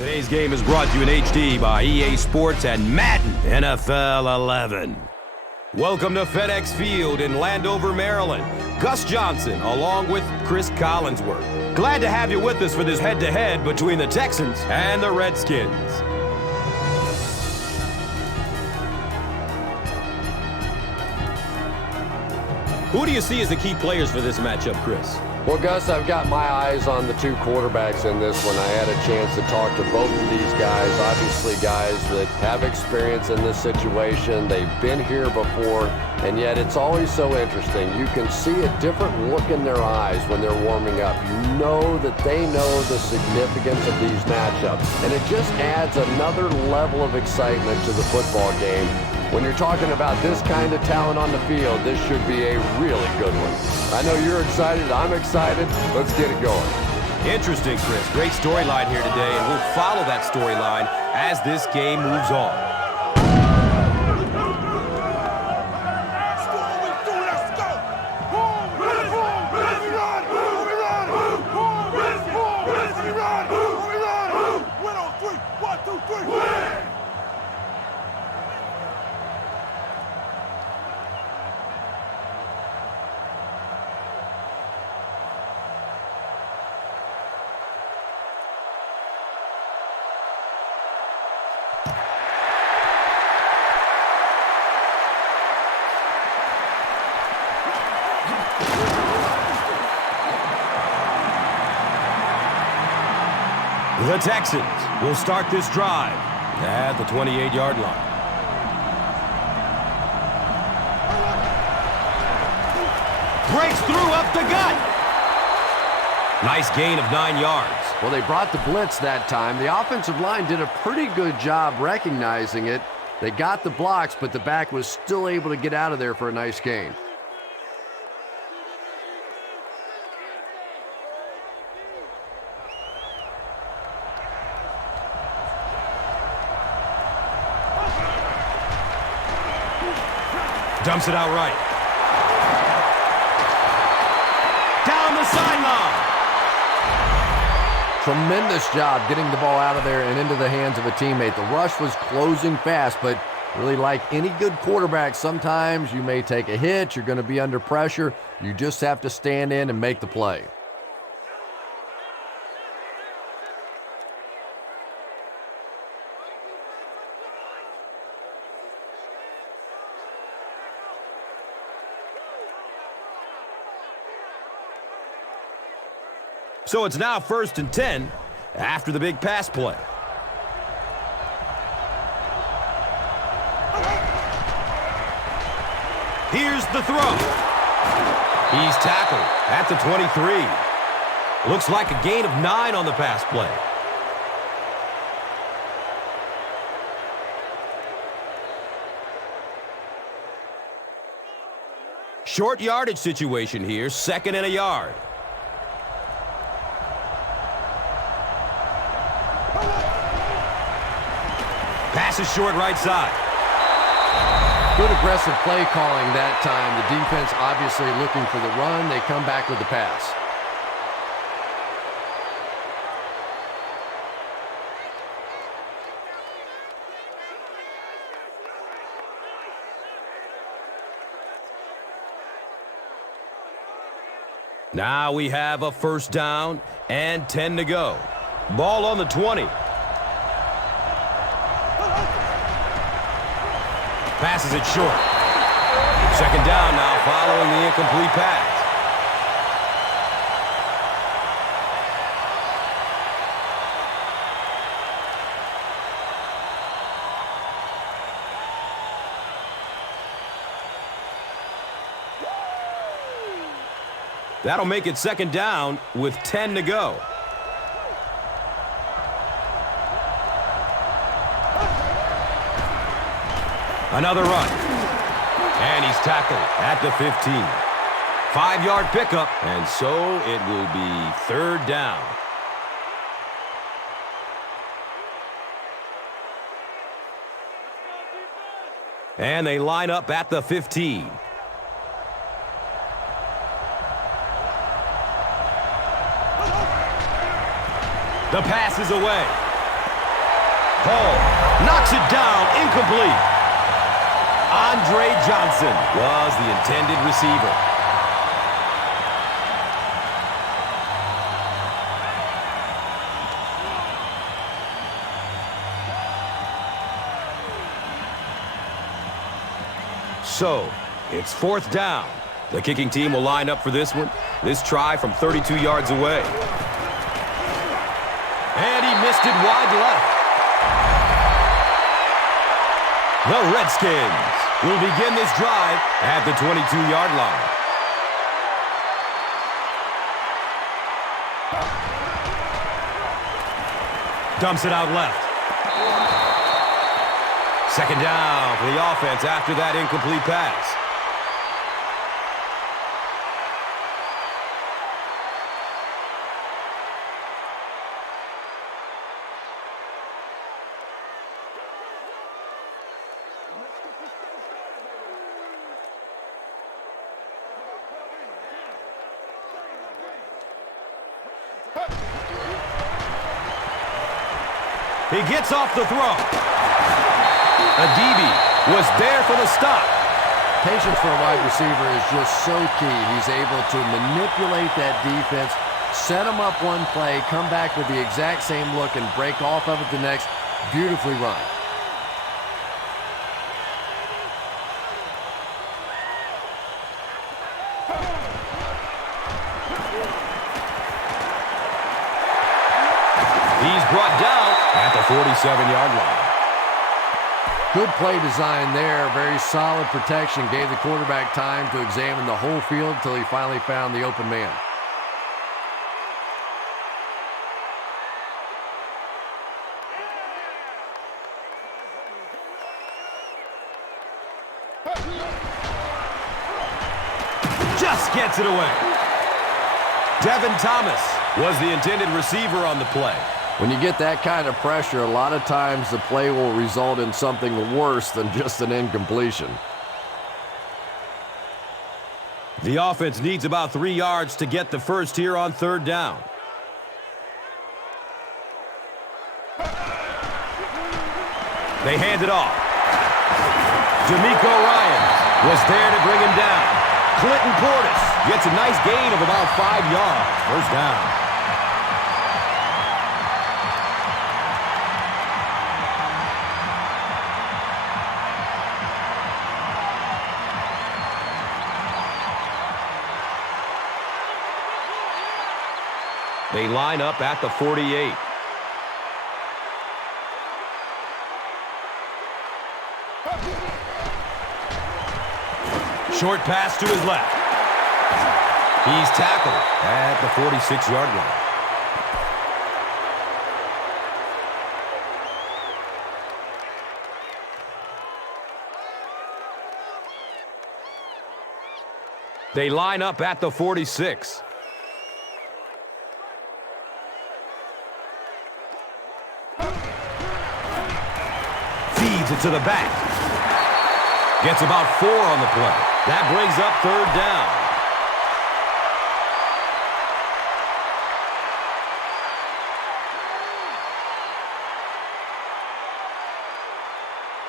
Today's game is brought to you in HD by EA Sports and Madden NFL 11. Welcome to FedEx Field in Landover, Maryland. Gus Johnson along with Chris Collinsworth. Glad to have you with us for this head-to-head between the Texans and the Redskins. Who do you see as the key players for this matchup, Chris? Well, Gus, I've got my eyes on the two quarterbacks in this one. I had a chance to talk to both of these guys, obviously guys that have experience in this situation. They've been here before, and yet it's always so interesting. You can see a different look in their eyes when they're warming up. You know that they know the significance of these matchups, and it just adds another level of excitement to the football game. When you're talking about this kind of talent on the field, this should be a really good one. I know you're excited. I'm excited. Let's get it going. Interesting, Chris. Great storyline here today, and we'll follow that storyline as this game moves on. The Texans will start this drive at the 28-yard line. Breaks through up the gut. Nice gain of 9 yards. Well, they brought the blitz that time. The offensive line did a pretty good job recognizing it. They got the blocks, but the back was still able to get out of there for a nice gain. Dumps it out right. Down the sideline. Tremendous job getting the ball out of there and into the hands of a teammate. The rush was closing fast, but really like any good quarterback, sometimes you may take a hit. You're going to be under pressure. You just have to stand in and make the play. So it's now 1st and 10 after the big pass play. Here's the throw. He's tackled at the 23. Looks like a gain of 9 on the pass play. Short yardage situation here, 2nd and a yard. Pass is short right side. Good aggressive play calling that time. The defense obviously looking for the run. They come back with the pass. Now we have a 1st down and 10 to go. Ball on the 20. Passes it short. 2nd down now following the incomplete pass. That'll make it 2nd down with 10 to go. Another run. And he's tackled at the 15. 5-yard pickup, and so it will be 3rd down. And they line up at the 15. The pass is away. Hall knocks it down, incomplete. Andre Johnson was the intended receiver. So, it's 4th down. The kicking team will line up for this one. This try from 32 yards away. And he missed it wide left. The Redskins will begin this drive at the 22-yard line. Dumps it out left. 2nd down for the offense after that incomplete pass. He gets off the throw. Adibi was there for the stop. Patience for a wide receiver is just so key. He's able to manipulate that defense, set them up one play, come back with the exact same look, and break off of it the next. Beautifully run. He's brought down at the 47-yard line. Good play design there. Very solid protection. Gave the quarterback time to examine the whole field until he finally found the open man. Just gets it away. Devin Thomas was the intended receiver on the play. When you get that kind of pressure, a lot of times the play will result in something worse than just an incompletion. The offense needs about 3 yards to get the first here on 3rd down. They hand it off. D'Amico Ryans was there to bring him down. Clinton Portis gets a nice gain of about 5 yards. 1st down. They line up at the 48. Short pass to his left. He's tackled at the 46-yard line. They line up at the 46. Feeds it to the back. Gets about 4 on the play. That brings up 3rd down.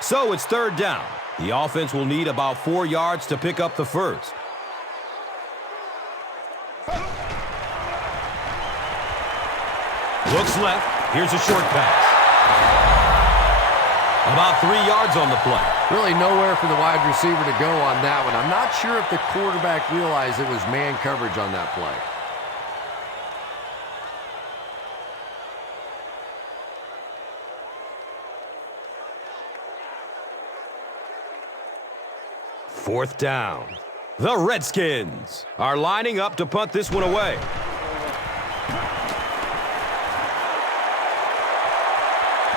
So it's 3rd down. The offense will need about 4 yards to pick up the first. Looks left. Here's a short pass. About 3 yards on the play. Really nowhere for the wide receiver to go on that one. I'm not sure if the quarterback realized it was man coverage on that play. Fourth down. The Redskins are lining up to punt this one away.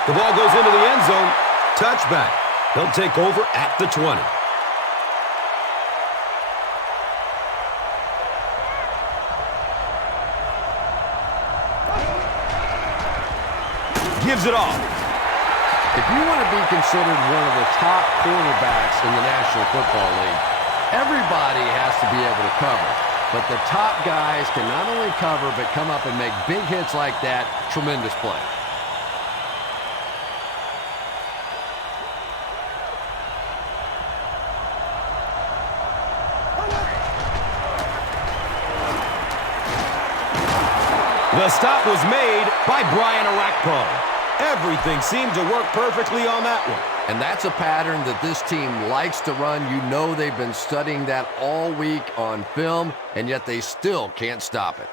The ball goes into the end zone. Touchback. They'll take over at the 20. Gives it off. If you want to be considered one of the top quarterbacks in the National Football League, everybody has to be able to cover. But the top guys can not only cover, but come up and make big hits like that. Tremendous play. The stop was made by Brian Arakpo. Everything seemed to work perfectly on that one. And that's a pattern that this team likes to run. You know they've been studying that all week on film, and yet they still can't stop it.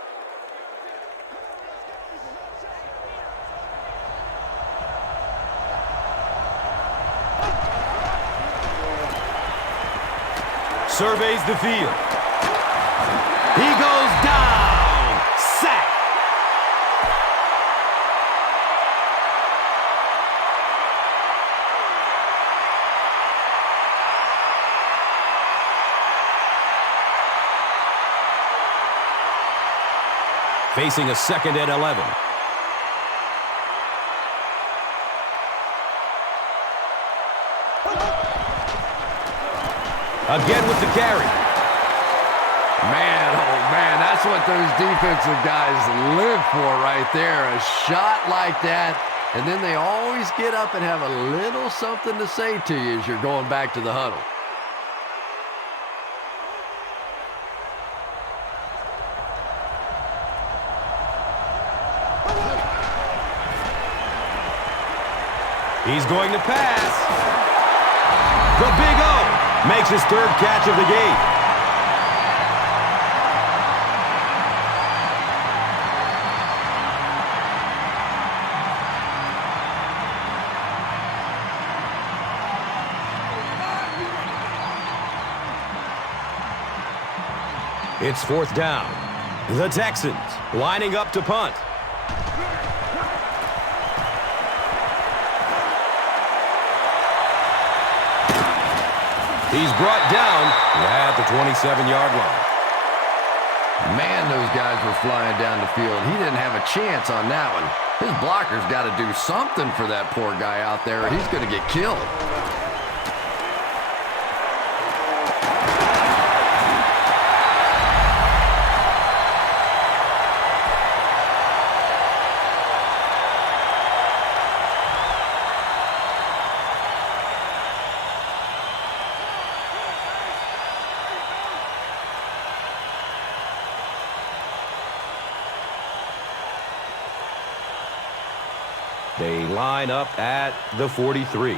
Surveys the field. He goes down. Sack. Facing a 2nd and 11. Again with the carry. Man, oh man, that's what those defensive guys live for right there. A shot like that, and then they always get up and have a little something to say to you as you're going back to the huddle. He's going to pass. The Big O makes his 3rd catch of the game. It's 4th down. The Texans lining up to punt. He's brought down at the 27-yard line. Man, those guys were flying down the field. He didn't have a chance on that one. His blocker's got to do something for that poor guy out there, or he's going to get killed. They line up at the 43.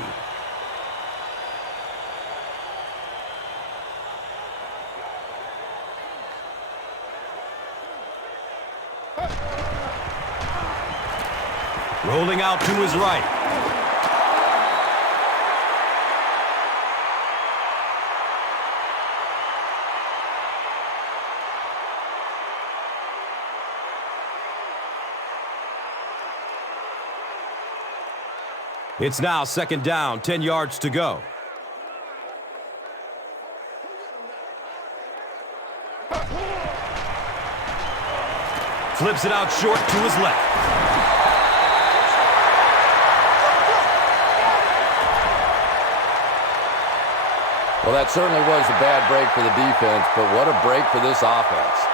Rolling out to his right. It's now 2nd down, 10 yards to go. Flips it out short to his left. Well, that certainly was a bad break for the defense, but what a break for this offense.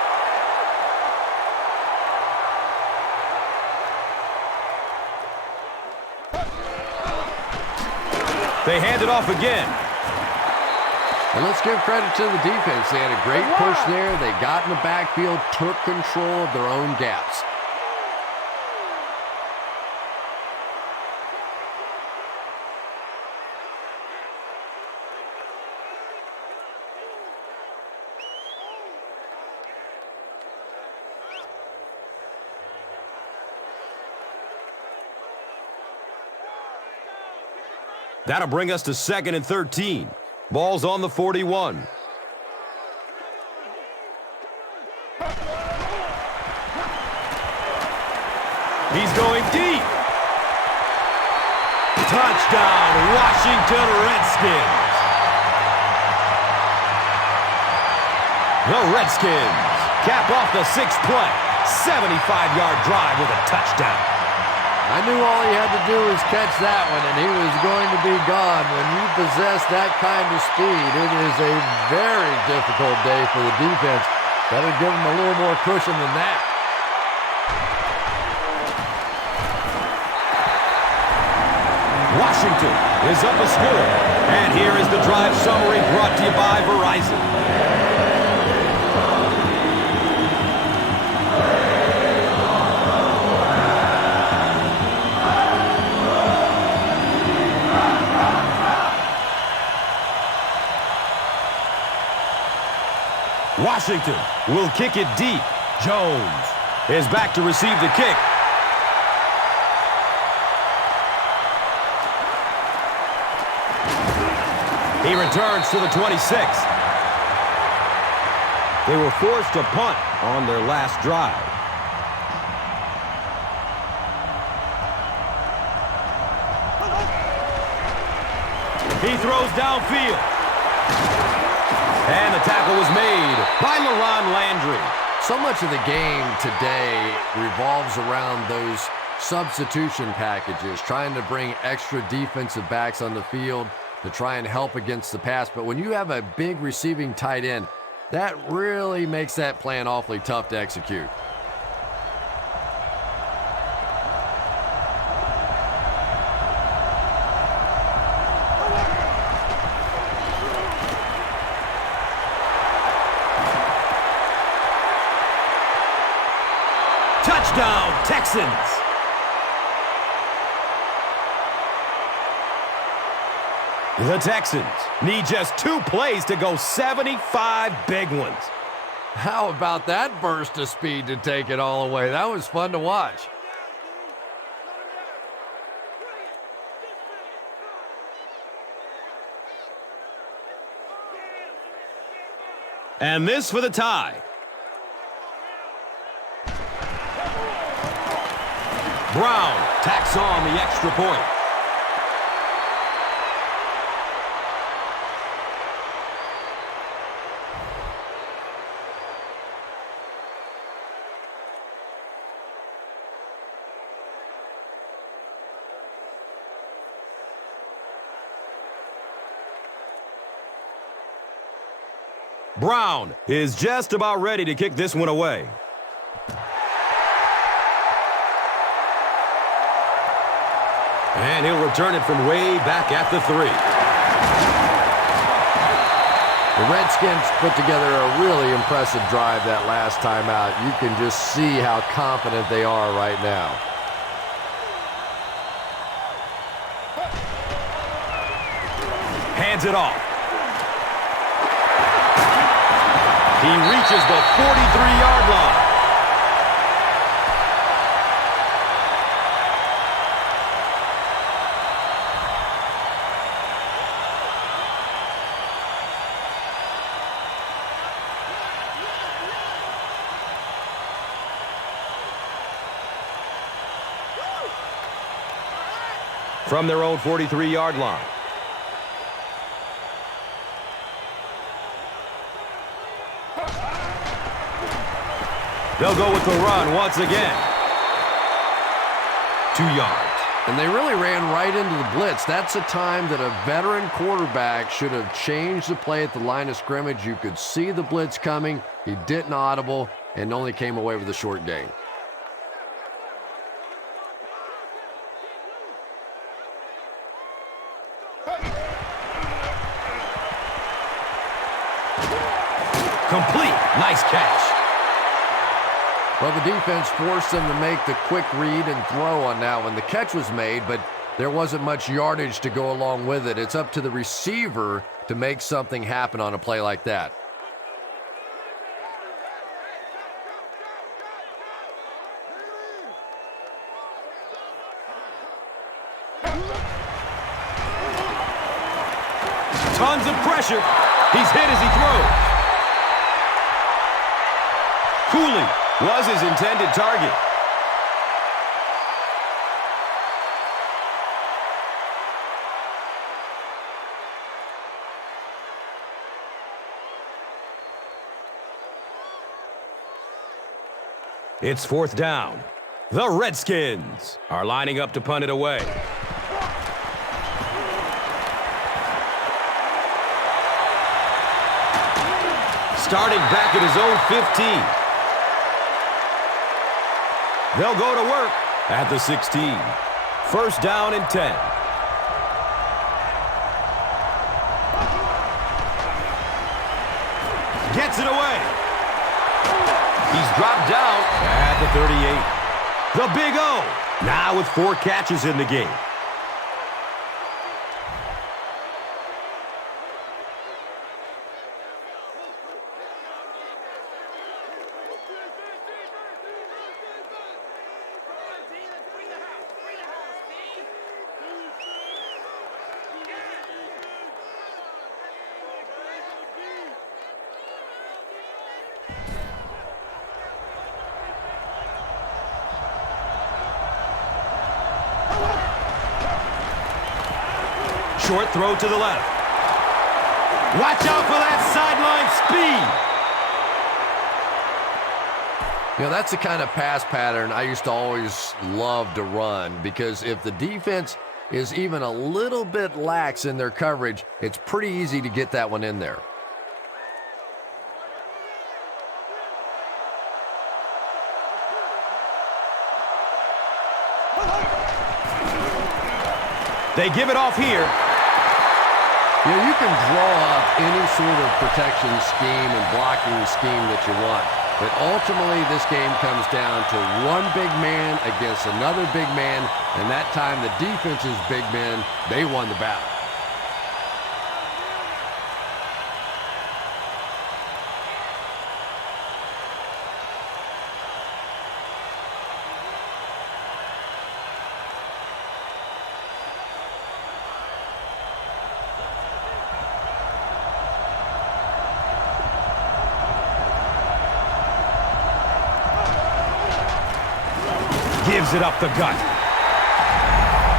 They hand it off again. And let's give credit to the defense. They had a great push there. They got in the backfield, took control of their own gaps. That'll bring us to 2nd and 13. Ball's on the 41. He's going deep. Touchdown, Washington Redskins. The Redskins cap off the 6th play. 75-yard drive with a touchdown. I knew all he had to do was catch that one, and he was going to be gone. When you possess that kind of speed, it is a very difficult day for the defense. Better give him a little more cushion than that. Washington is up a score. And here is the drive summary brought to you by Verizon. Washington will kick it deep. Jones is back to receive the kick. He returns to the 26. They were forced to punt on their last drive. He throws downfield. And the tackle was made by LaRon Landry. So much of the game today revolves around those substitution packages, trying to bring extra defensive backs on the field to try and help against the pass. But when you have a big receiving tight end, that really makes that plan awfully tough to execute. Touchdown, Texans! The Texans need just 2 plays to go 75 big ones. How about that burst of speed to take it all away? That was fun to watch. And this for the tie. Brown tacks on the extra point. Brown is just about ready to kick this one away. And he'll return it from way back at the 3. The Redskins put together a really impressive drive that last time out. You can just see how confident they are right now. Hands it off. He reaches the 43-yard line. From their own 43-yard line. They'll go with the run once again. 2 yards. And they really ran right into the blitz. That's a time that a veteran quarterback should have changed the play at the line of scrimmage. You could see the blitz coming. He didn't audible and only came away with a short gain. Complete. Nice catch. Well, the defense forced them to make the quick read and throw on that one. The catch was made, but there wasn't much yardage to go along with it. It's up to the receiver to make something happen on a play like that. Tons of pressure. He's hit as he throws. Cooley was his intended target. It's 4th down. The Redskins are lining up to punt it away. Starting back at his own 15. They'll go to work at the 16. 1st down and 10. Gets it away. He's dropped down at the 38. The Big O, now with 4 catches in the game. Short throw to the left. Watch out for that sideline speed. You know, that's the kind of pass pattern I used to always love to run, because if the defense is even a little bit lax in their coverage, it's pretty easy to get that one in there. They give it off here. You know, you can draw up any sort of protection scheme and blocking scheme that you want, but ultimately this game comes down to one big man against another big man, and that time the defense's big men, they won the battle. Gives it up the gut.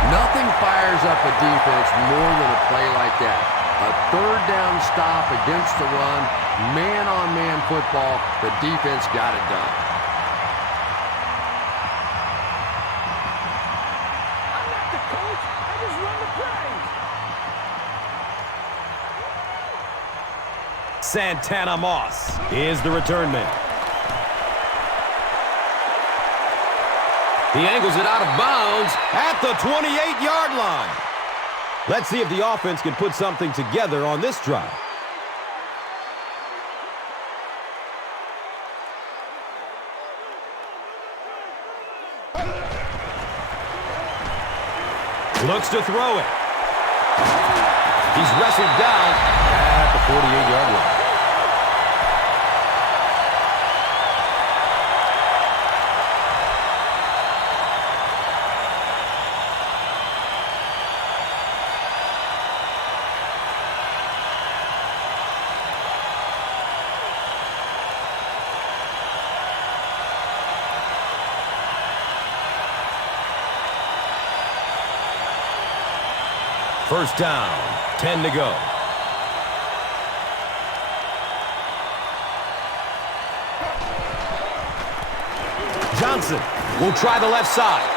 Nothing fires up a defense more than a play like that. A third down stop against the run, man-on-man football, the defense got it done. I'm not the coach, I just run the plays. Santana Moss is the return man. He angles it out of bounds at the 28-yard line. Let's see if the offense can put something together on this drive. Looks to throw it. He's wrestled down at the 48-yard line. First down, 10 to go. Johnson will try the left side.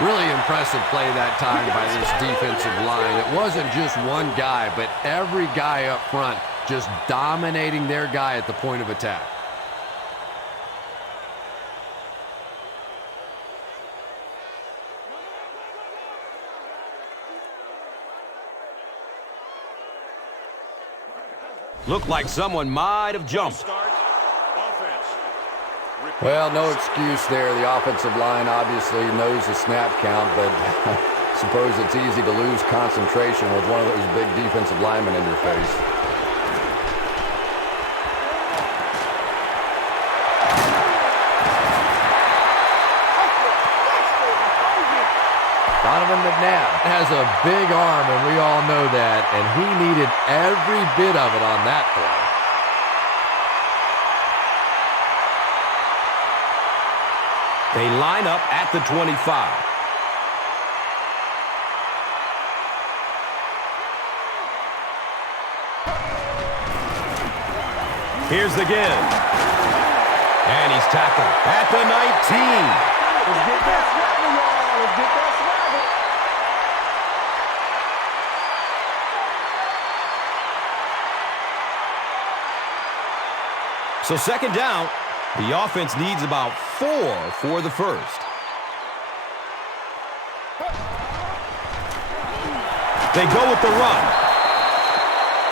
Really impressive play that time by this defensive line. It wasn't just one guy, but every guy up front just dominating their guy at the point of attack. Looked like someone might have jumped. Well, no excuse there. The offensive line obviously knows the snap count, but I suppose it's easy to lose concentration with one of those big defensive linemen in your face. Donovan McNabb has a big arm, and we all know that, and he needed every bit of it on that play. They line up at the 25. Here's the give. And he's tackled at the 19. Let's get that swagger, y'all. Let's get that swagger. So second down, the offense needs about 4 for the first. They go with the run.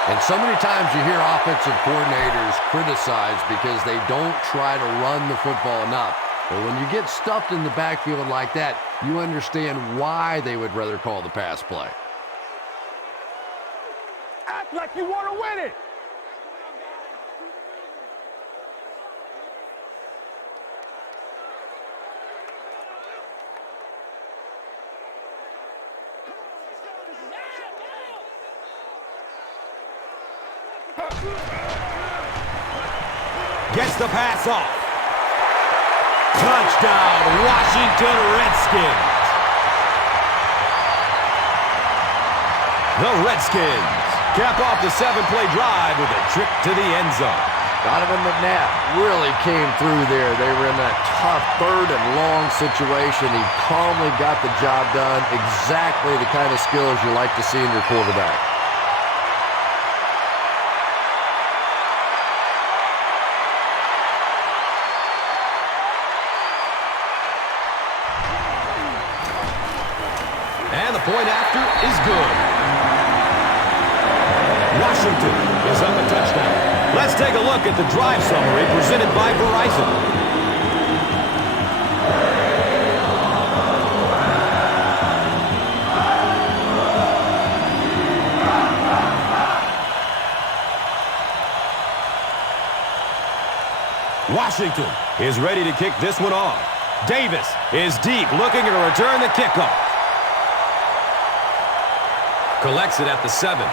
And so many times you hear offensive coordinators criticized because they don't try to run the football enough. But when you get stuffed in the backfield like that, you understand why they would rather call the pass play. Act like you want to win it. Gets the pass off. Touchdown, Washington Redskins. The Redskins cap off the 7-play drive with a trip to the end zone. Donovan McNabb really came through there. They were in that tough 3rd and long situation. He calmly got the job done. Exactly the kind of skills you like to see in your quarterback. And the point after is good. Washington is up a touchdown. Let's take a look at the drive summary presented by Verizon. Washington is ready to kick this one off. Davis is deep, looking to return the kickoff. Collects it at the 7.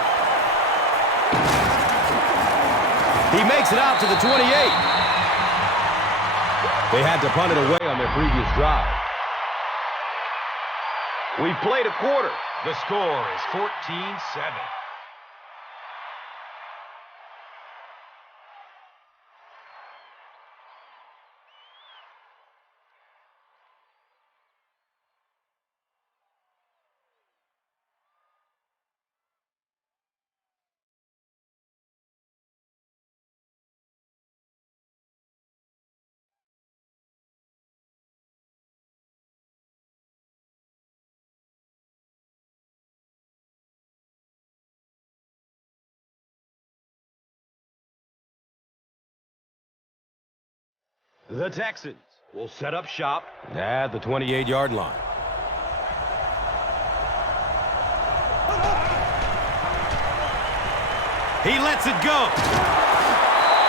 He makes it out to the 28. They had to punt it away on their previous drive. We've played a quarter. The score is 14-7. The Texans will set up shop at the 28-yard line. He lets it go.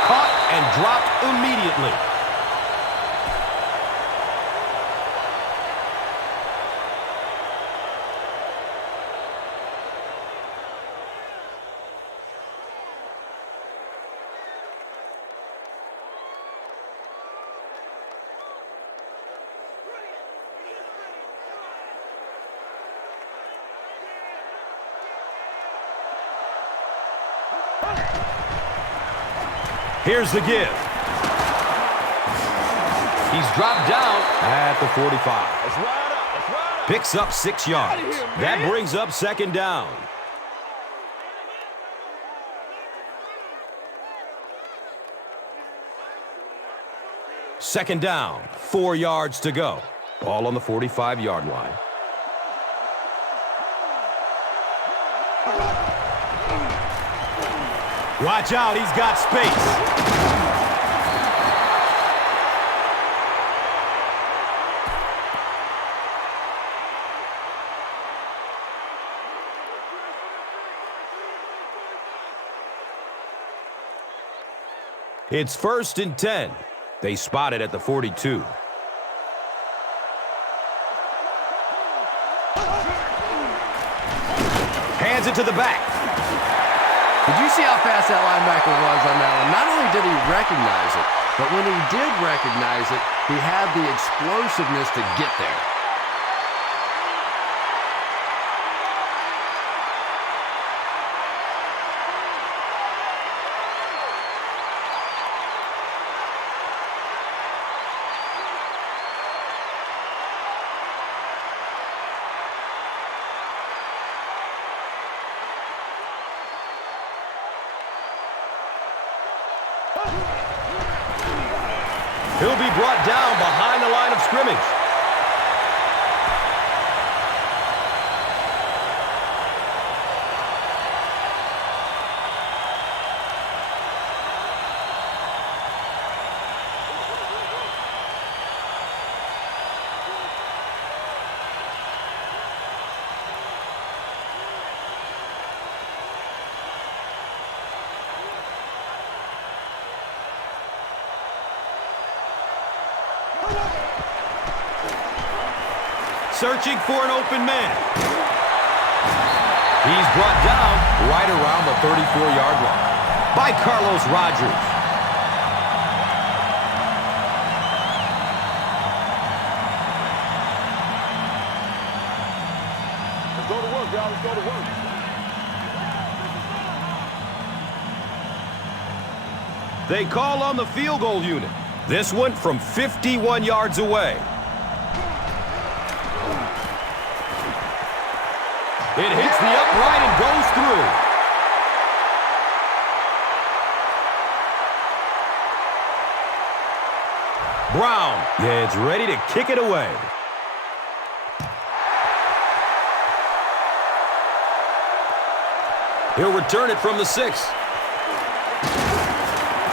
Caught and dropped immediately. Here's the give. He's dropped down at the 45. Picks up 6 yards. That brings up 2nd down. Second down, 4 yards to go. Ball on the 45-yard line. Watch out, he's got space. It's 1st and 10. They spot it at the 42. Hands it to the back. Did you see how fast that linebacker was on that one? Not only did he recognize it, but when he did recognize it, he had the explosiveness to get there. He'll be brought down behind the line of scrimmage. Searching for an open man. He's brought down right around the 34-yard line by Carlos Rogers. Let's go to work, y'all. Let's go to work. They call on the field goal unit. This one from 51 yards away. It hits the upright and goes through. Brown is ready to kick it away. He'll return it from the 6.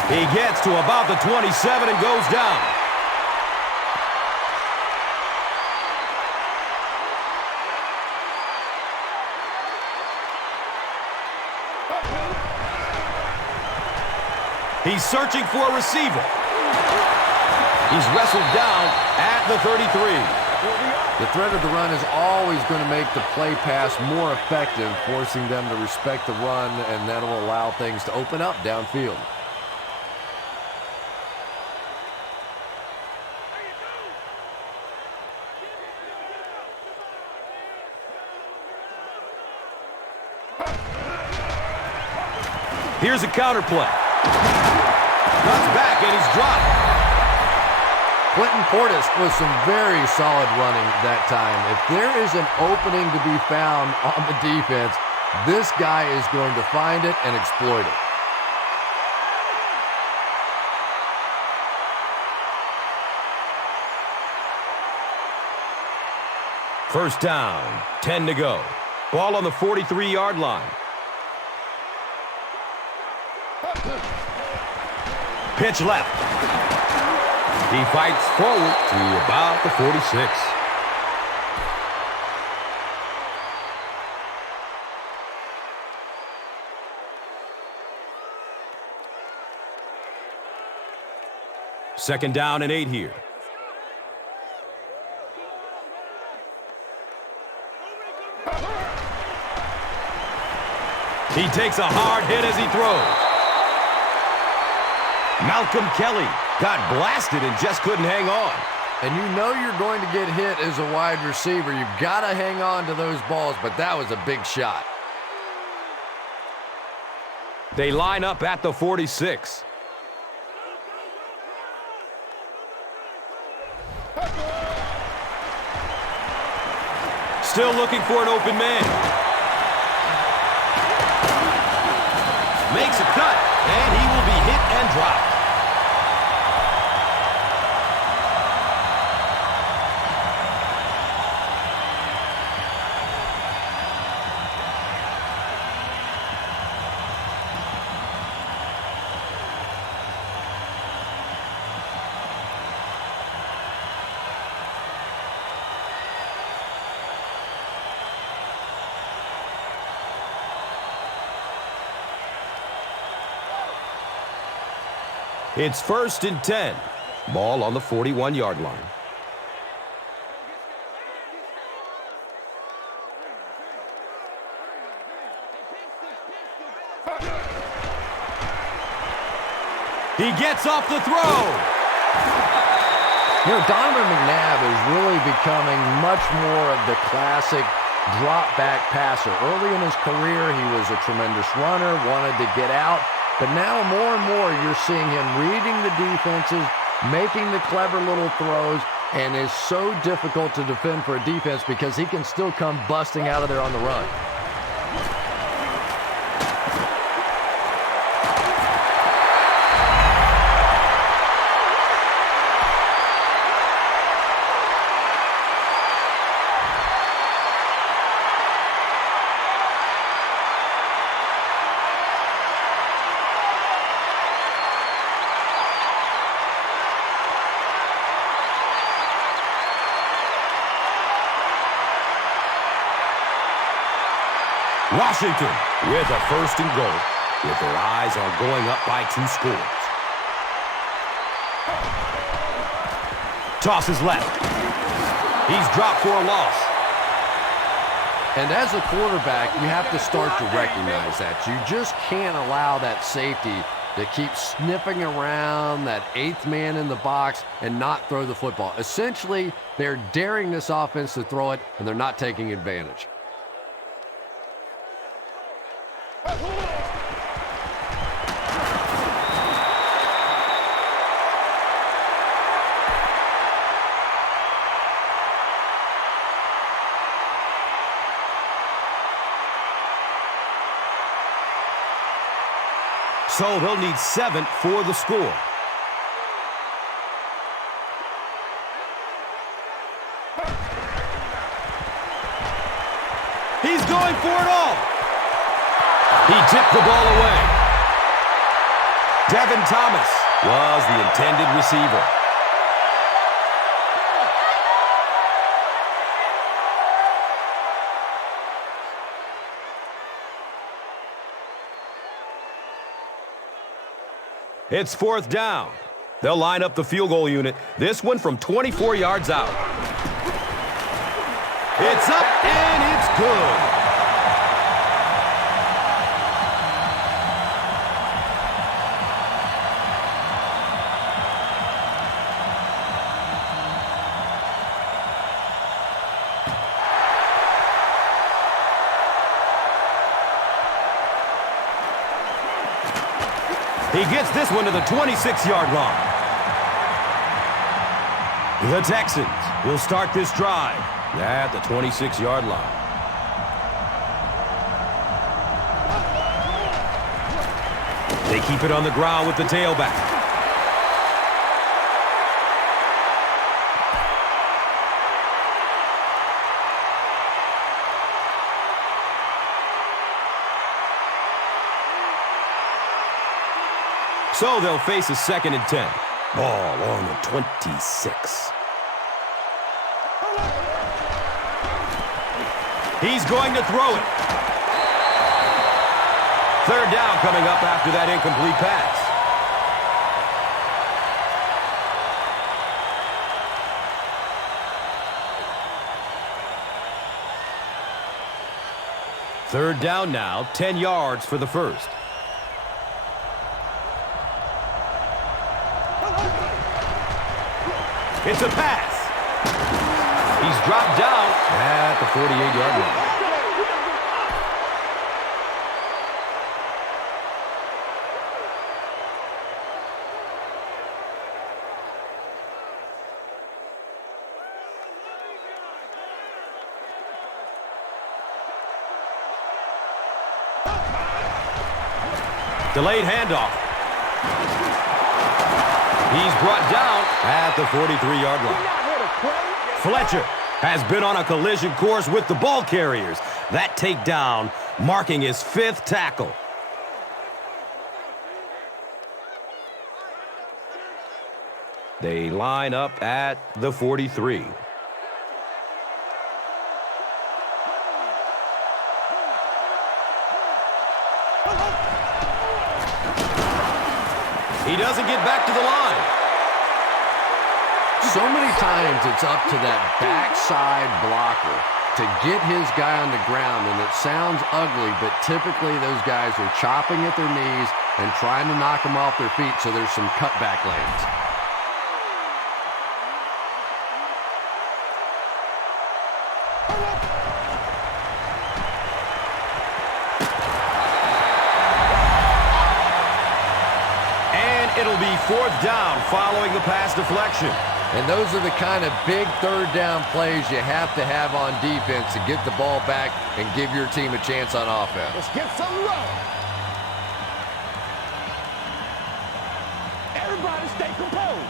He gets to about the 27 and goes down. He's searching for a receiver. He's wrestled down at the 33. The threat of the run is always going to make the play pass more effective, forcing them to respect the run, and that'll allow things to open up downfield. Here's a counter play. Cuts back and he's dropped. Clinton Portis with some very solid running that time. If there is an opening to be found on the defense, this guy is going to find it and exploit it. First down, 10 to go. Ball on the 43-yard line. Pitch left. He fights forward to about the 46. Second down and 8 here. He takes a hard hit as he throws. Malcolm Kelly got blasted and just couldn't hang on. And you know you're going to get hit as a wide receiver. You've got to hang on to those balls, but that was a big shot. They line up at the 46. Still looking for an open man. Makes a cut, and he will be hit and dropped. It's 1st and 10. Ball on the 41-yard line. He gets off the throw. You know, Donovan McNabb is really becoming much more of the classic drop-back passer. Early in his career, he was a tremendous runner, wanted to get out. But now more and more you're seeing him reading the defenses, making the clever little throws, and is so difficult to defend for a defense because he can still come busting out of there on the run. Washington with a 1st and goal, with their eyes on going up by 2 scores. Tosses left. He's dropped for a loss. And as a quarterback, you have to start to recognize that. You just can't allow that safety to keep sniffing around that 8th man in the box and not throw the football. Essentially, they're daring this offense to throw it, and they're not taking advantage. So they'll need 7 for the score. He's going for it all. He tipped the ball away. Devin Thomas was the intended receiver. It's 4th down. They'll line up the field goal unit. This one from 24 yards out. It's up and it's good. He gets this one to the 26-yard line. The Texans will start this drive at the 26-yard line. They keep it on the ground with the tailback. So they'll face a 2nd and 10. Ball on the 26. He's going to throw it. 3rd down coming up after that incomplete pass. Third down now, 10 yards for the first. It's a pass. He's dropped down at the 48-yard line. Delayed handoff. He's brought down at the 43-yard line. Fletcher has been on a collision course with the ball carriers. That takedown marking his 5th tackle. They line up at the 43. He doesn't get back to the line. So many times it's up to that backside blocker to get his guy on the ground, and it sounds ugly, but typically those guys are chopping at their knees and trying to knock them off their feet so there's some cutback lanes. It'll be 4th down following the pass deflection. And those are the kind of big 3rd down plays you have to have on defense to get the ball back and give your team a chance on offense. Let's get some love. Everybody stay composed.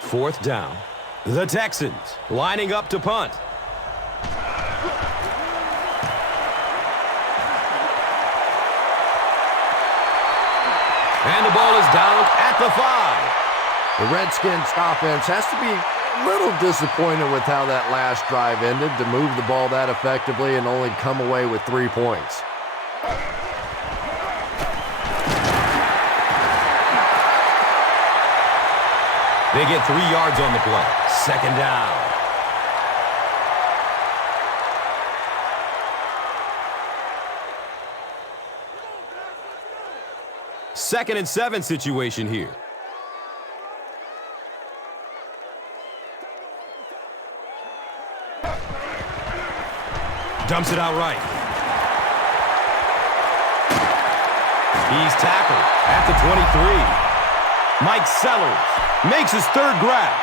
Fourth down. The Texans lining up to punt. And the ball is down at the 5. The Redskins offense has to be a little disappointed with how that last drive ended, to move the ball that effectively and only come away with 3 points. They get 3 yards on the play. 2nd down. Second and 7 situation here. Dumps it out right. He's tackled at the 23. Mike Sellers makes his 3rd grab.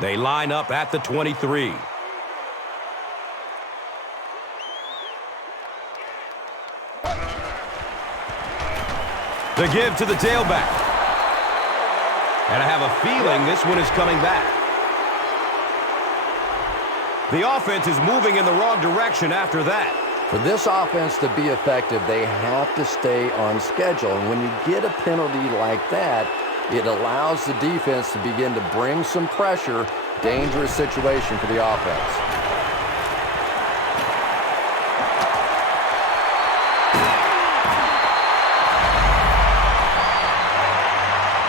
They line up at the 23. The give to the tailback. And I have a feeling this one is coming back. The offense is moving in the wrong direction after that. For this offense to be effective, they have to stay on schedule. And when you get a penalty like that, it allows the defense to begin to bring some pressure. Dangerous situation for the offense.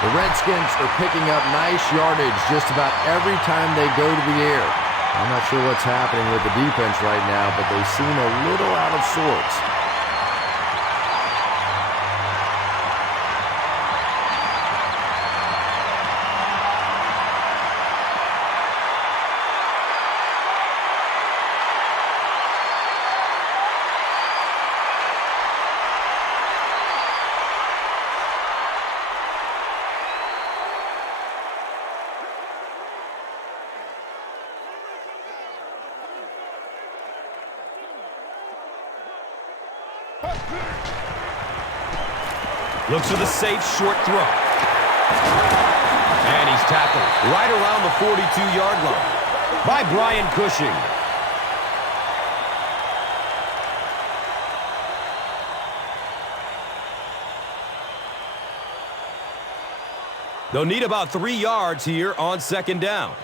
The Redskins are picking up nice yardage just about every time they go to the air. I'm not sure what's happening with the defense right now, but they seem a little out of sorts. Looks for the safe short throw. And he's tackled right around the 42-yard line by Brian Cushing. They'll need about 3 yards here on second down.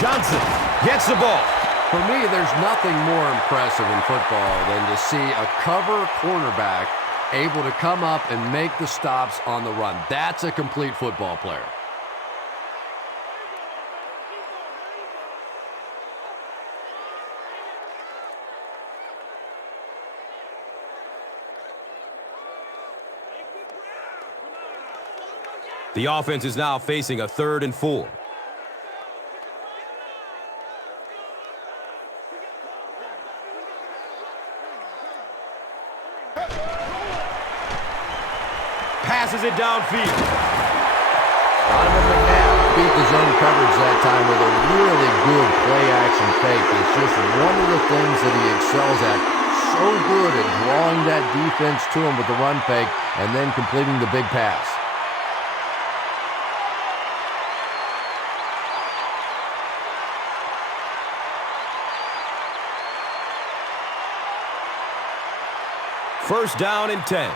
Johnson gets the ball. For me, there's nothing more impressive in football than to see a cover cornerback able to come up and make the stops on the run. That's a complete football player. The offense is now facing a 3rd and 4. Passes it downfield. Donovan McNabb beat the zone coverage that time with a really good play-action fake. It's just one of the things that he excels at. So good at drawing that defense to him with the run fake and then completing the big pass. First down and 10.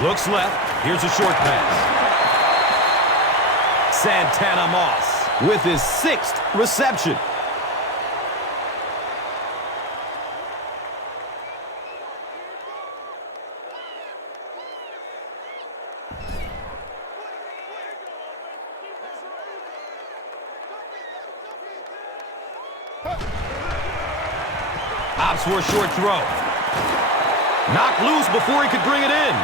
Looks left. Here's a short pass. Santana Moss with his 6th reception. Opts for a short throw. Knocked loose before he could bring it in.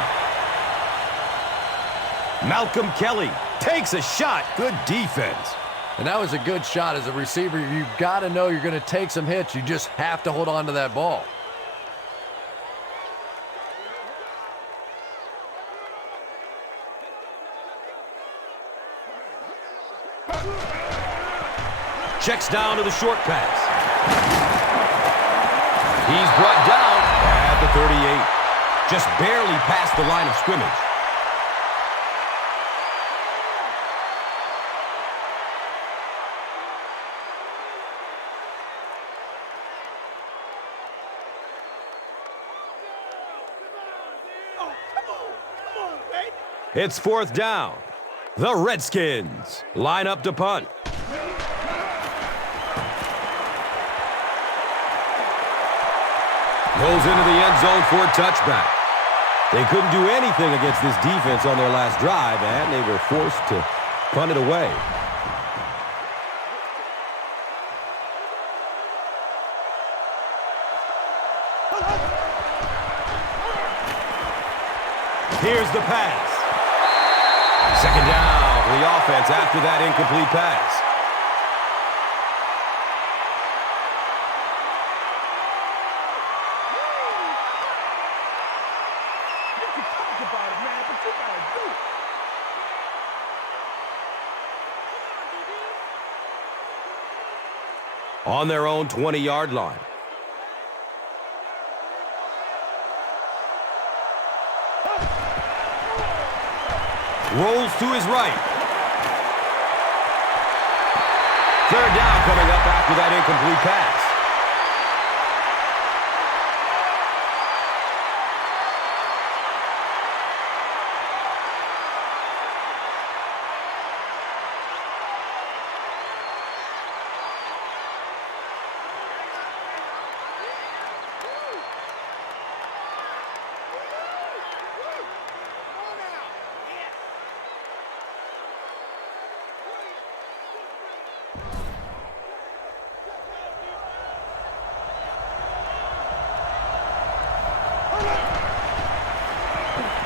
Malcolm Kelly takes a shot. Good defense. And that was a good shot. As a receiver, you've got to know you're going to take some hits. You just have to hold on to that ball. Checks down to the short pass. He's brought down at the 38. Just barely past the line of scrimmage. It's 4th down. The Redskins line up to punt. Goes into the end zone for a touchback. They couldn't do anything against this defense on their last drive, and they were forced to punt it away. Here's the pass. Second down for the offense after that incomplete pass. on their own 20-yard line. Rolls to his right. Third down coming up after that incomplete pass.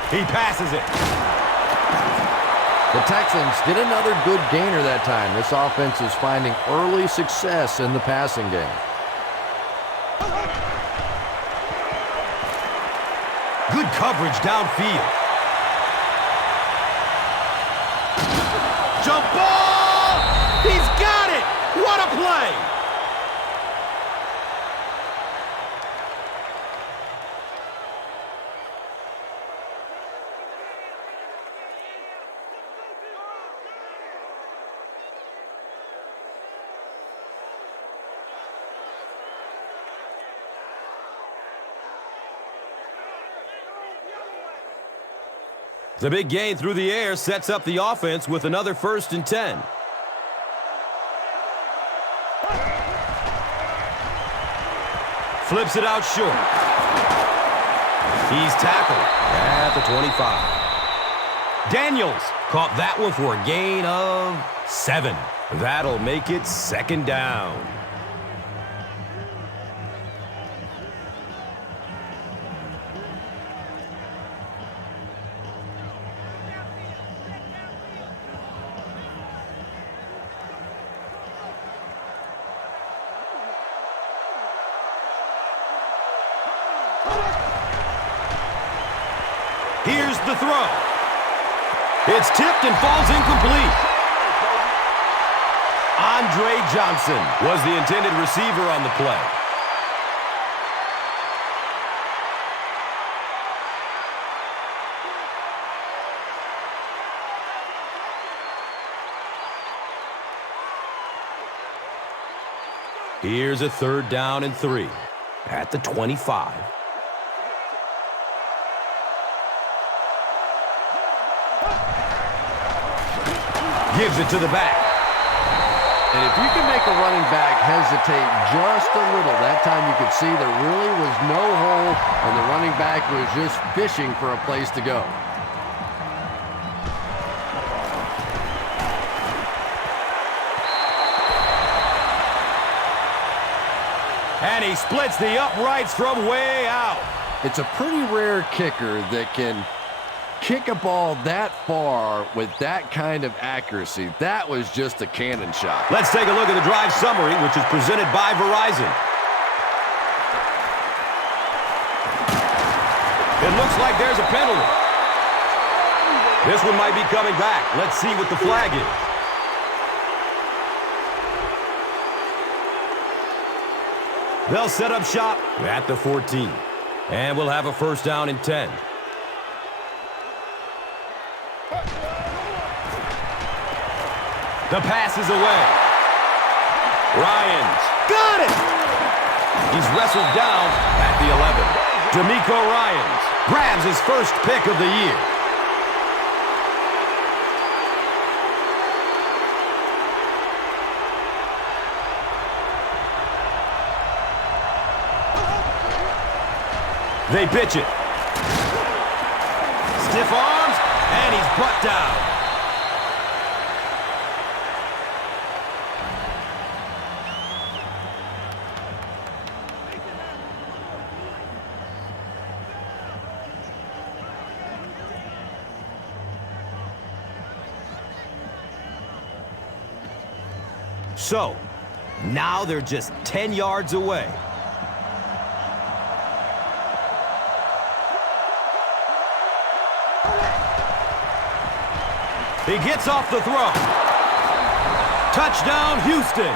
He passes it. The Texans get another good gainer that time. This offense is finding early success in the passing game. Good coverage downfield. Jump ball! He's got it! What a play! The big gain through the air sets up the offense with another 1st and 10. Flips it out short. He's tackled at the 25. Daniels caught that one for a gain of 7. That'll make it 2nd down. Here's the throw. It's tipped and falls incomplete. Andre Johnson was the intended receiver on the play. Here's a 3rd down and 3 at the 25. Gives it to the back. And if you can make a running back hesitate just a little, that time you could see there really was no hole and the running back was just fishing for a place to go. And he splits the uprights from way out. It's a pretty rare kicker that can kick a ball that far with that kind of accuracy. That was just a cannon shot. Let's take a look at the drive summary, which is presented by Verizon. It looks like there's a penalty. This one might be coming back. Let's see what the flag is. They'll set up shop at the 14. And we'll have a 1st down and 10. The pass is away. Ryans got it! He's wrestled down at the 11. D'Amico Ryans grabs his 1st pick of the year. They pitch it. Stiff arms, and he's brought down. So, now they're just 10 yards away. He gets off the throw. Touchdown, Houston.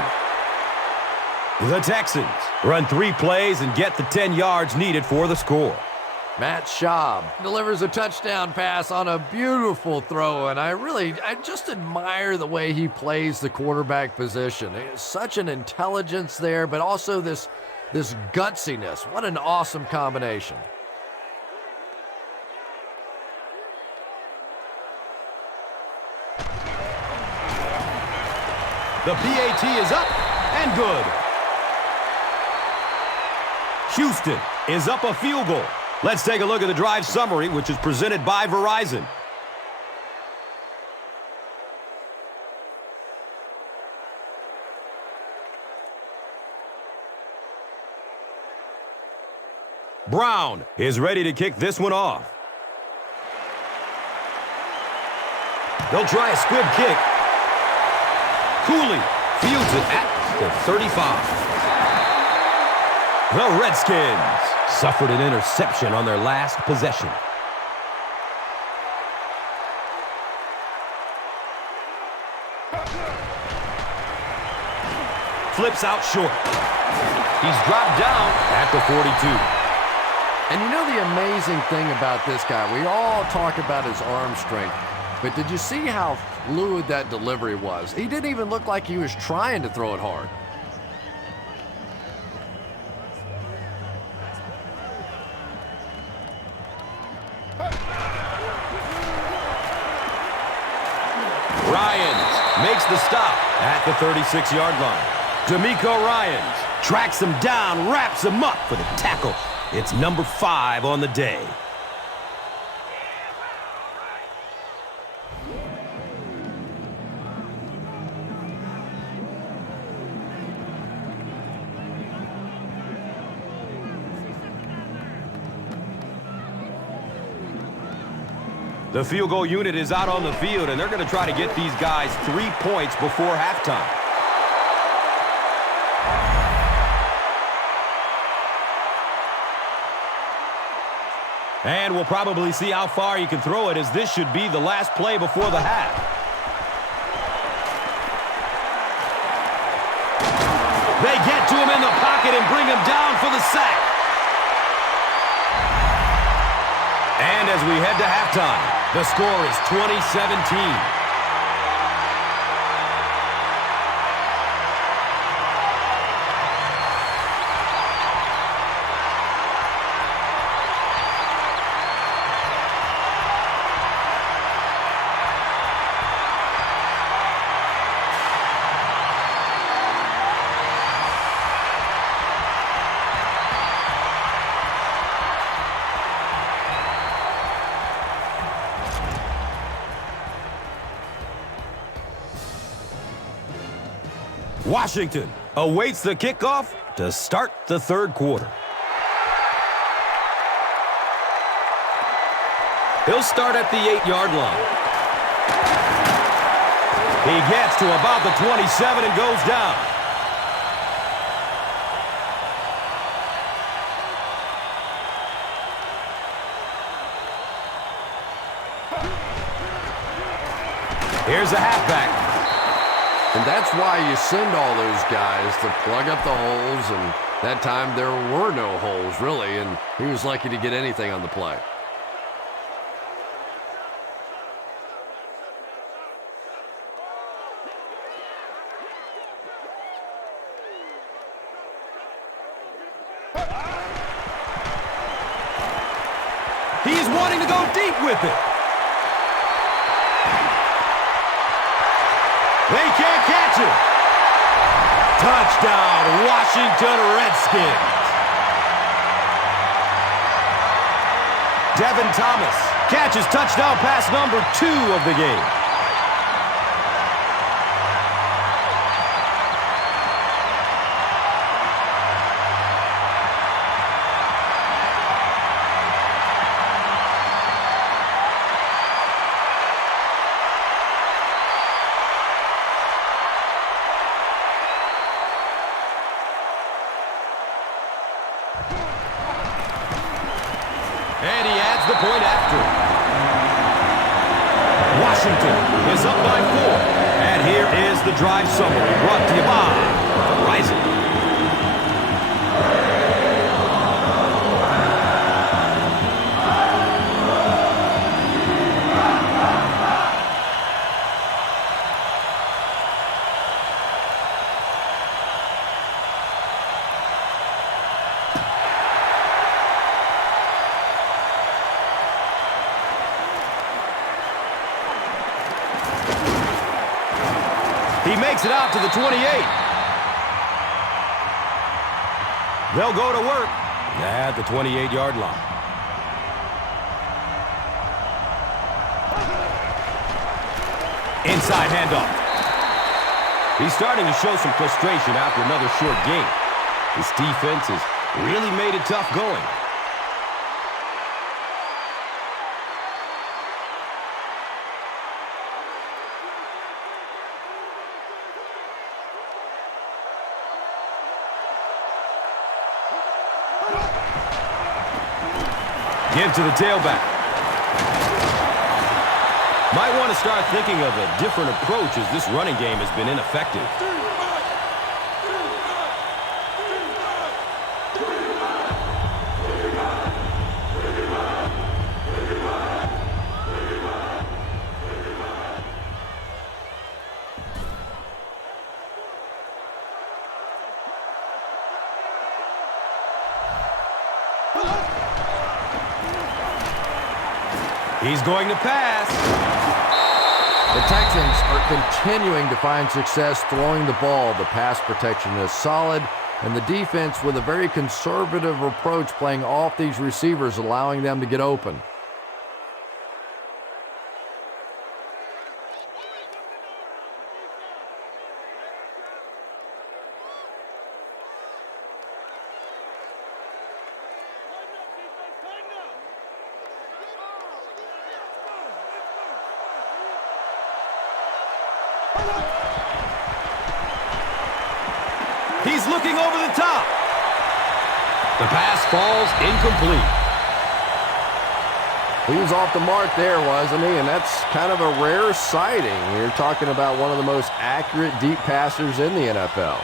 The Texans run 3 plays and get the 10 yards needed for the score. Matt Schaub delivers a touchdown pass on a beautiful throw, and I just admire the way he plays the quarterback position. There's such an intelligence there, but also this gutsiness. What an awesome combination. The PAT is up and good. Houston is up a field goal. Let's take a look at the drive summary, which is presented by Verizon. Brown is ready to kick this one off. They'll try a squib kick. Cooley fields it at the 35. The Redskins suffered an interception on their last possession. Flips out short. He's dropped down at the 42. And you know the amazing thing about this guy, we all talk about his arm strength, but did you see how fluid that delivery was? He didn't even look like he was trying to throw it hard. Ryans makes the stop at the 36-yard line. D'Amico Ryans tracks him down, wraps him up for the tackle. It's number 5 on the day. The field goal unit is out on the field, and they're going to try to get these guys 3 points before halftime. And we'll probably see how far you can throw it, as this should be the last play before the half. They get to him in the pocket and bring him down for the sack. And as we head to halftime, the score is 20-17. Washington awaits the kickoff to start the third quarter. He'll start at the 8-yard line. He gets to about the 27 and goes down. Here's the halfback. And that's why you send all those guys to plug up the holes, and that time there were no holes, really, and he was lucky to get anything on the play. He's wanting to go deep with it. They can't catch it. Touchdown, Washington Redskins. Devin Thomas catches touchdown pass number 2 of the game. And he adds the point after. Washington is up by 4. And here is the drive summary brought to you by Verizon. He makes it out to the 28. They'll go to work at the 28-yard line. Inside handoff. He's starting to show some frustration after another short game. This defense has really made it tough going. Give to the tailback. Might want to start thinking of a different approach as this running game has been ineffective. He's going to pass. The Texans are continuing to find success throwing the ball. The pass protection is solid, and the defense with a very conservative approach playing off these receivers, allowing them to get open. He's looking over the top. The pass falls incomplete. He was off the mark there, wasn't he? And that's kind of a rare sighting. You're talking about one of the most accurate deep passers in the NFL.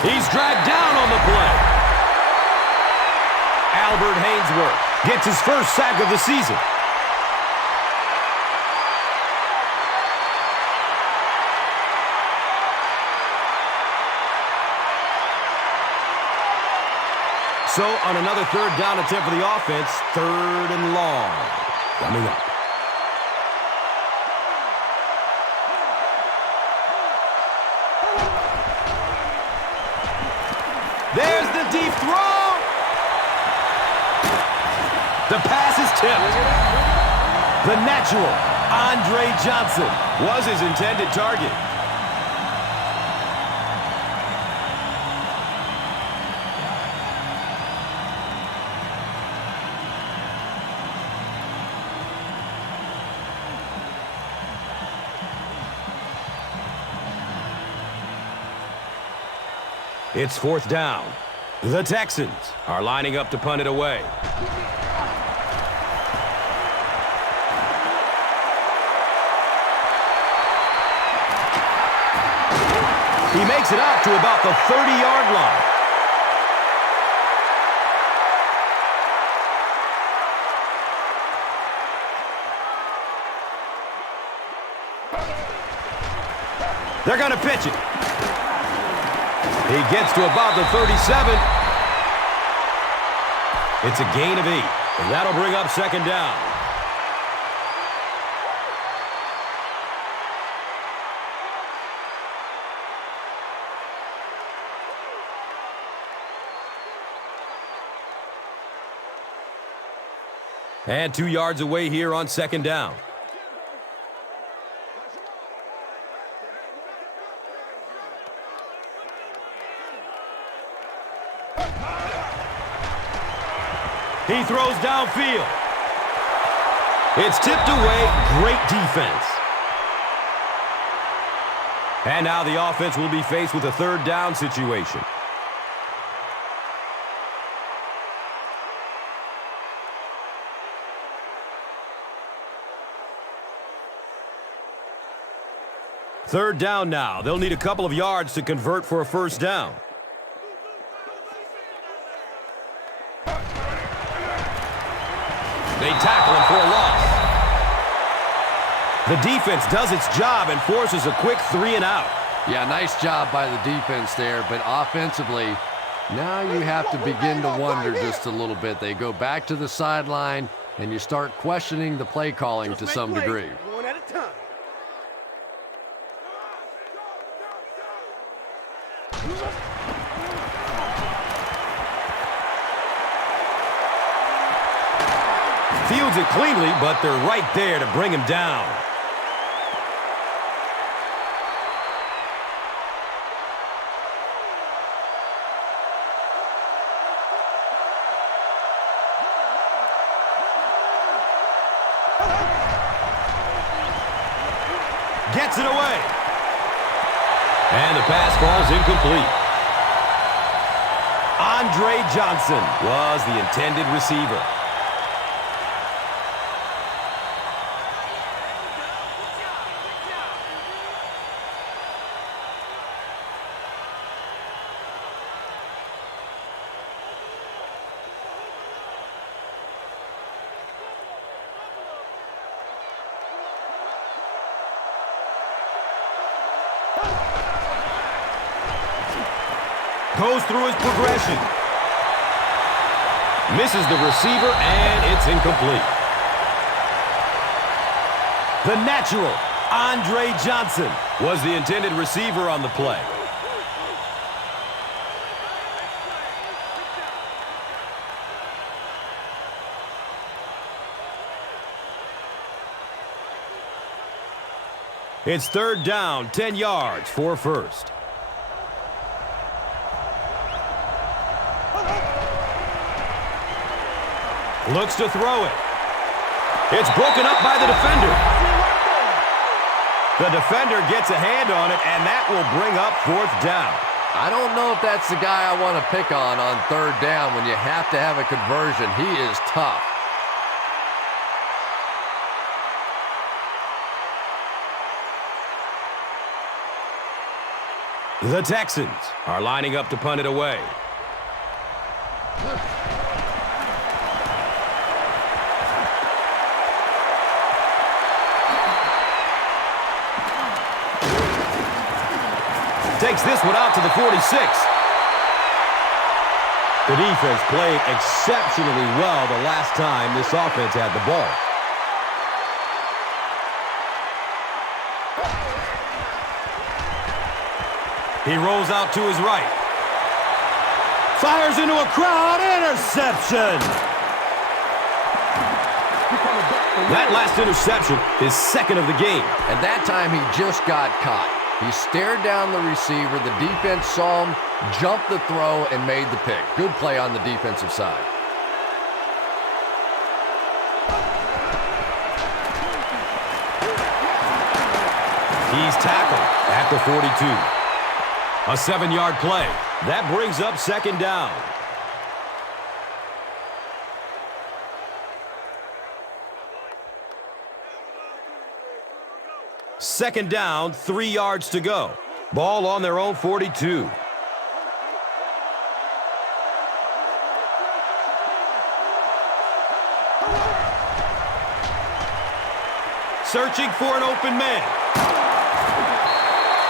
He's dragged down on the play. Albert Haynesworth gets his first sack of the season. So on another third down attempt for the offense, 3rd and long coming up. There's the deep throw. The pass is tipped. The natural, Andre Johnson, was his intended target. It's 4th down. The Texans are lining up to punt it away. He makes it out to about the 30-yard line. They're going to pitch it. He gets to about the 37. It's a gain of 8, and that'll bring up 2nd down. And 2 yards away here on 2nd down. He throws downfield. It's tipped away. Great defense. And now the offense will be faced with a 3rd down situation. Third down now. They'll need a couple of yards to convert for a 1st down. They tackle him for a loss. The defense does its job and forces a quick 3 and out. Yeah, nice job by the defense there, but offensively, now you have to begin to wonder just a little bit. They go back to the sideline, and you start questioning the play calling to some degree. One at a time. Fields it cleanly, but they're right there to bring him down. Gets it away. And the pass falls incomplete. Andre Johnson was the intended receiver. Goes through his progression. Misses the receiver, and it's incomplete. The natural, Andre Johnson, was the intended receiver on the play. It's 3rd down, 10 yards for first. Looks to throw it. It's broken up by the defender. The defender gets a hand on it, and that will bring up 4th down. I don't know if that's the guy I want to pick on 3rd down when you have to have a conversion. He is tough. The Texans are lining up to punt it away. Takes this one out to the 46. The defense played exceptionally well the last time this offense had the ball. He rolls out to his right. Fires into a crowd. Interception. That last interception is 2nd of the game. And that time he just got caught. He stared down the receiver. The defense saw him, jumped the throw, and made the pick. Good play on the defensive side. He's tackled at the 42. A 7-yard play. That brings up 2nd down. Second down, 3 yards to go. Ball on their own 42. Searching for an open man.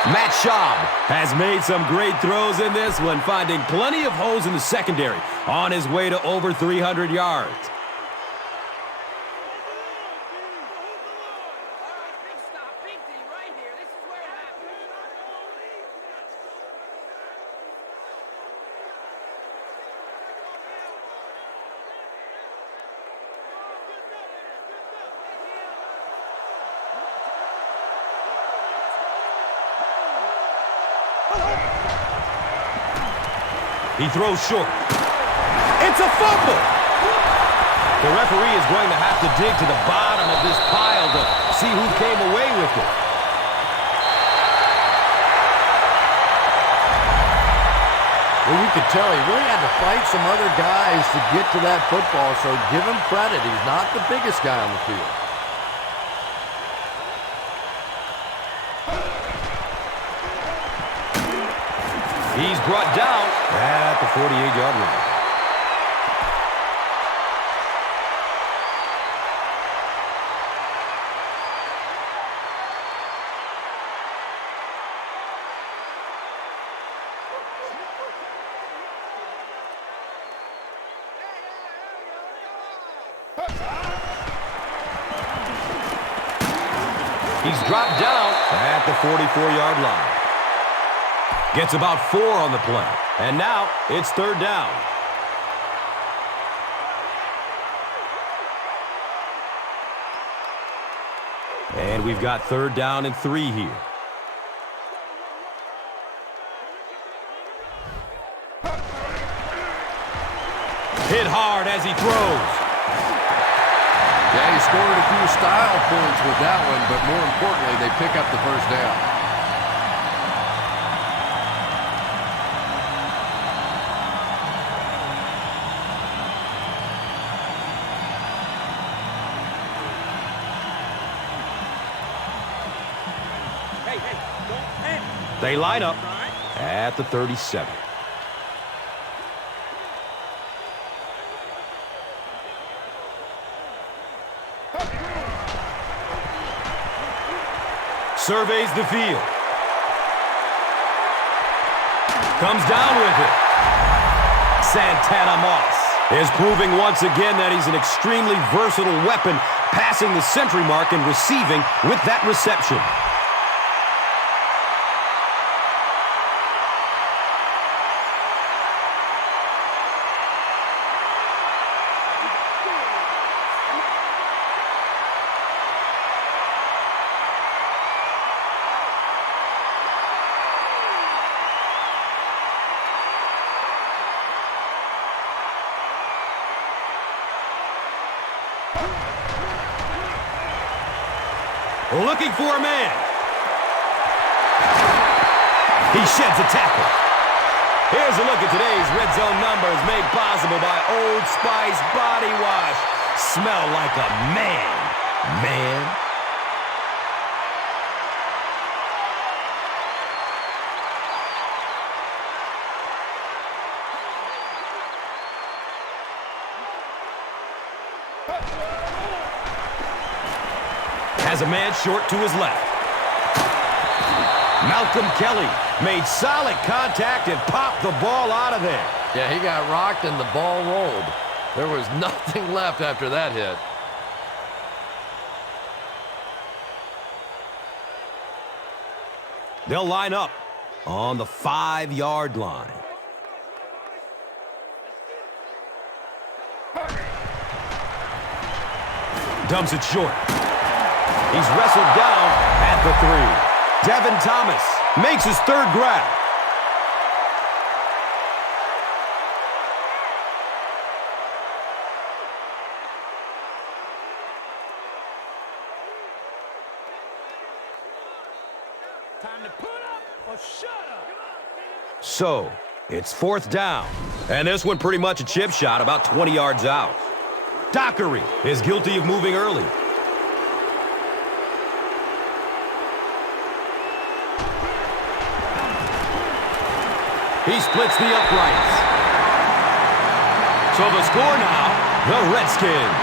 Matt Schaub has made some great throws in this one, finding plenty of holes in the secondary on his way to over 300 yards. He throws short. It's a fumble! The referee is going to have to dig to the bottom of this pile to see who came away with it. Well, you could tell he really had to fight some other guys to get to that football, so give him credit. He's not the biggest guy on the field. He's brought down at the 48-yard line. He's dropped down at the 44-yard line. Gets about 4 on the play. And now it's third down. And we've got third down and 3 here. Hit hard as he throws. Yeah, he scored a few style points with that one, but more importantly, they pick up the first down. They line up at the 37. Surveys the field. Comes down with it. Santana Moss is proving once again that he's an extremely versatile weapon, passing the century mark and receiving with that reception. Looking for a man. He sheds a tackle. Here's a look at today's red zone numbers made possible by Old Spice Body Wash. Smell like a man. Man. Has a man short to his left. Malcolm Kelly made solid contact and popped the ball out of there. Yeah, he got rocked and the ball rolled. There was nothing left after that hit. They'll line up on the 5-yard line. Dumps it short. He's wrestled down at the 3. Devin Thomas makes his third grab. Time to put up or shut up. So, it's fourth down. And this one pretty much a chip shot about 20 yards out. Dockery is guilty of moving early. He splits the uprights. So the score now, the Redskins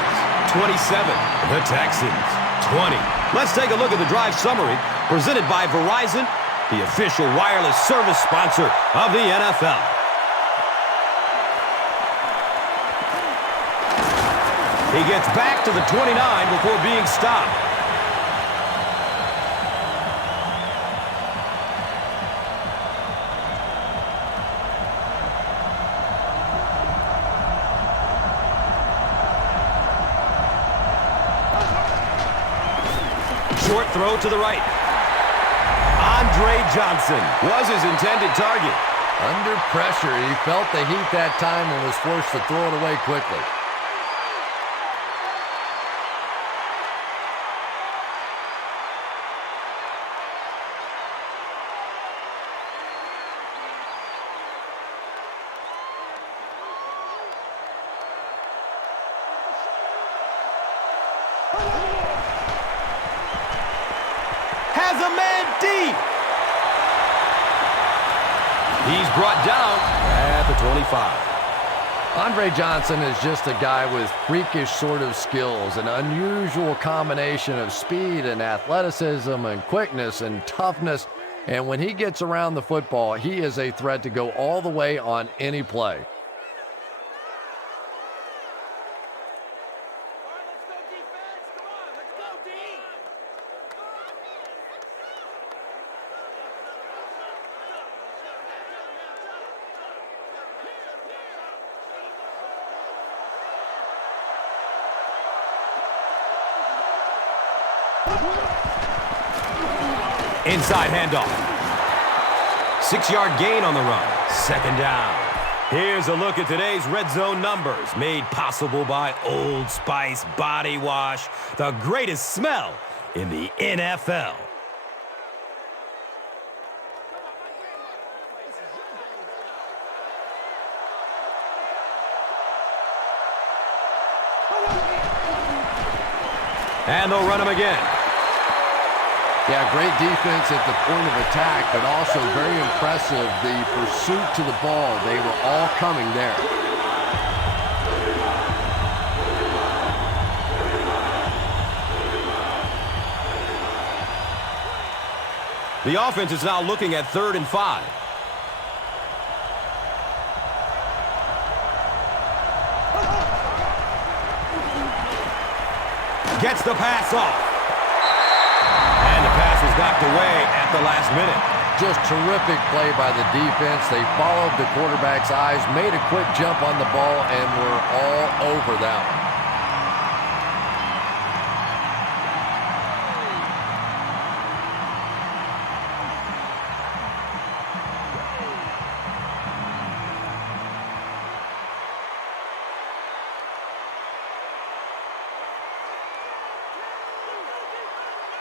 27, the Texans 20. Let's take a look at the drive summary presented by Verizon, the official wireless service sponsor of the NFL. He gets back to the 29 before being stopped. Short throw to the right. Andre Johnson was his intended target. Under pressure, he felt the heat that time and was forced to throw it away quickly. Has a man deep. He's brought down at the 25. Andre Johnson is just a guy with freakish sort of skills, an unusual combination of speed and athleticism and quickness and toughness. And when he gets around the football, he is a threat to go all the way on any play. Inside handoff. 6-yard gain on the run. Second down. Here's a look at today's red zone numbers, made possible by Old Spice Body Wash, the greatest smell in the NFL. And they'll run him again. Yeah, great defense at the point of attack, but also very impressive. The pursuit to the ball, they were all coming there. The offense is now looking at 3rd and 5. Gets the pass off. And the pass was knocked away at the last minute. Just terrific play by the defense. They followed the quarterback's eyes, made a quick jump on the ball, and were all over that one.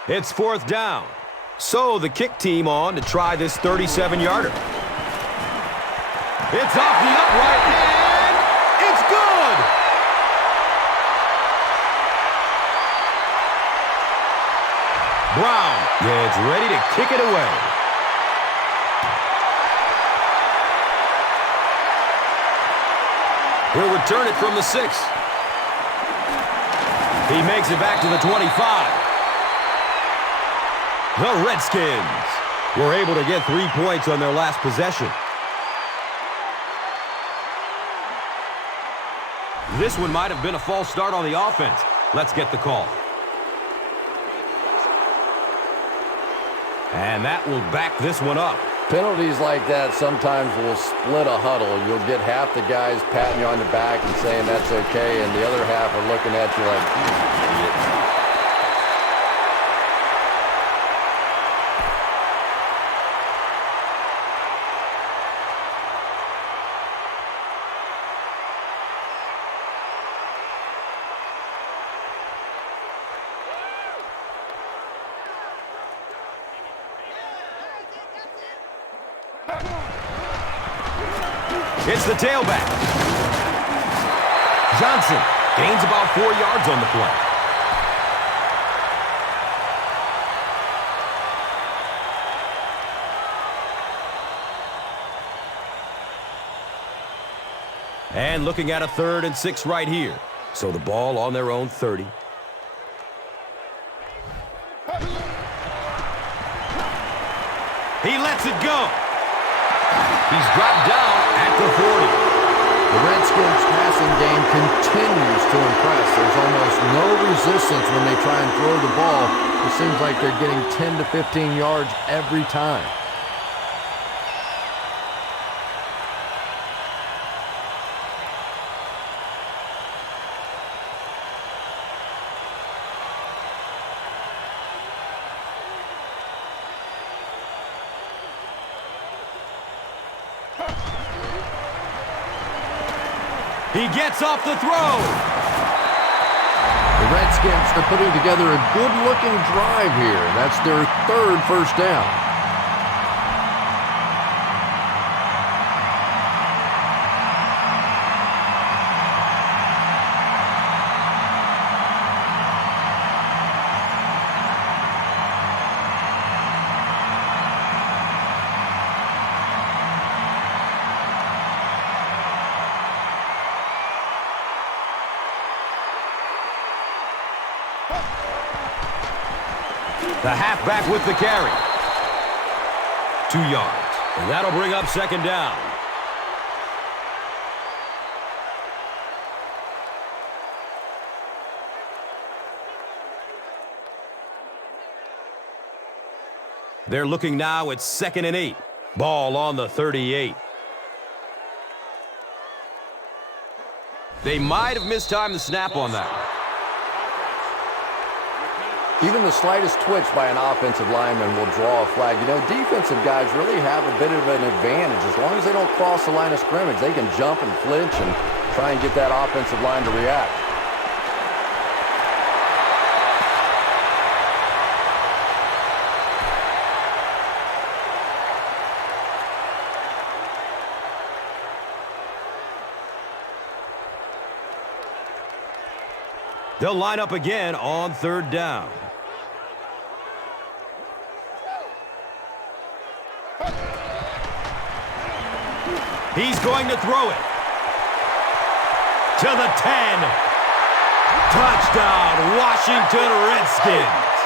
It's 4th down. So the kick team on to try this 37-yarder. It's off the upright, and it's good! Brown gets ready to kick it away. He'll return it from the 6. He makes it back to the 25. The Redskins were able to get 3 points on their last possession. This one might have been a false start on the offense. Let's get the call. And that will back this one up. Penalties like that sometimes will split a huddle. You'll get half the guys patting you on the back and saying that's okay, and the other half are looking at you like, idiot. It's the tailback. Johnson gains about 4 yards on the play. And looking at a 3rd and 6 right here. So the ball on their own 30. He lets it go. He's dropped down at the 40. The Redskins passing game continues to impress. There's almost no resistance when they try and throw the ball. It seems like they're getting 10 to 15 yards every time. He gets off the throw. The Redskins are putting together a good-looking drive here. That's their 3rd first down. The halfback with the carry. 2 yards. And that'll bring up 2nd down. They're looking now at 2nd and 8. Ball on the 38. They might have mistimed the snap on that. Even the slightest twitch by an offensive lineman will draw a flag. You know, defensive guys really have a bit of an advantage. As long as they don't cross the line of scrimmage, they can jump and flinch and try and get that offensive line to react. They'll line up again on third down. He's going to throw it. To the 10. Touchdown, Washington Redskins.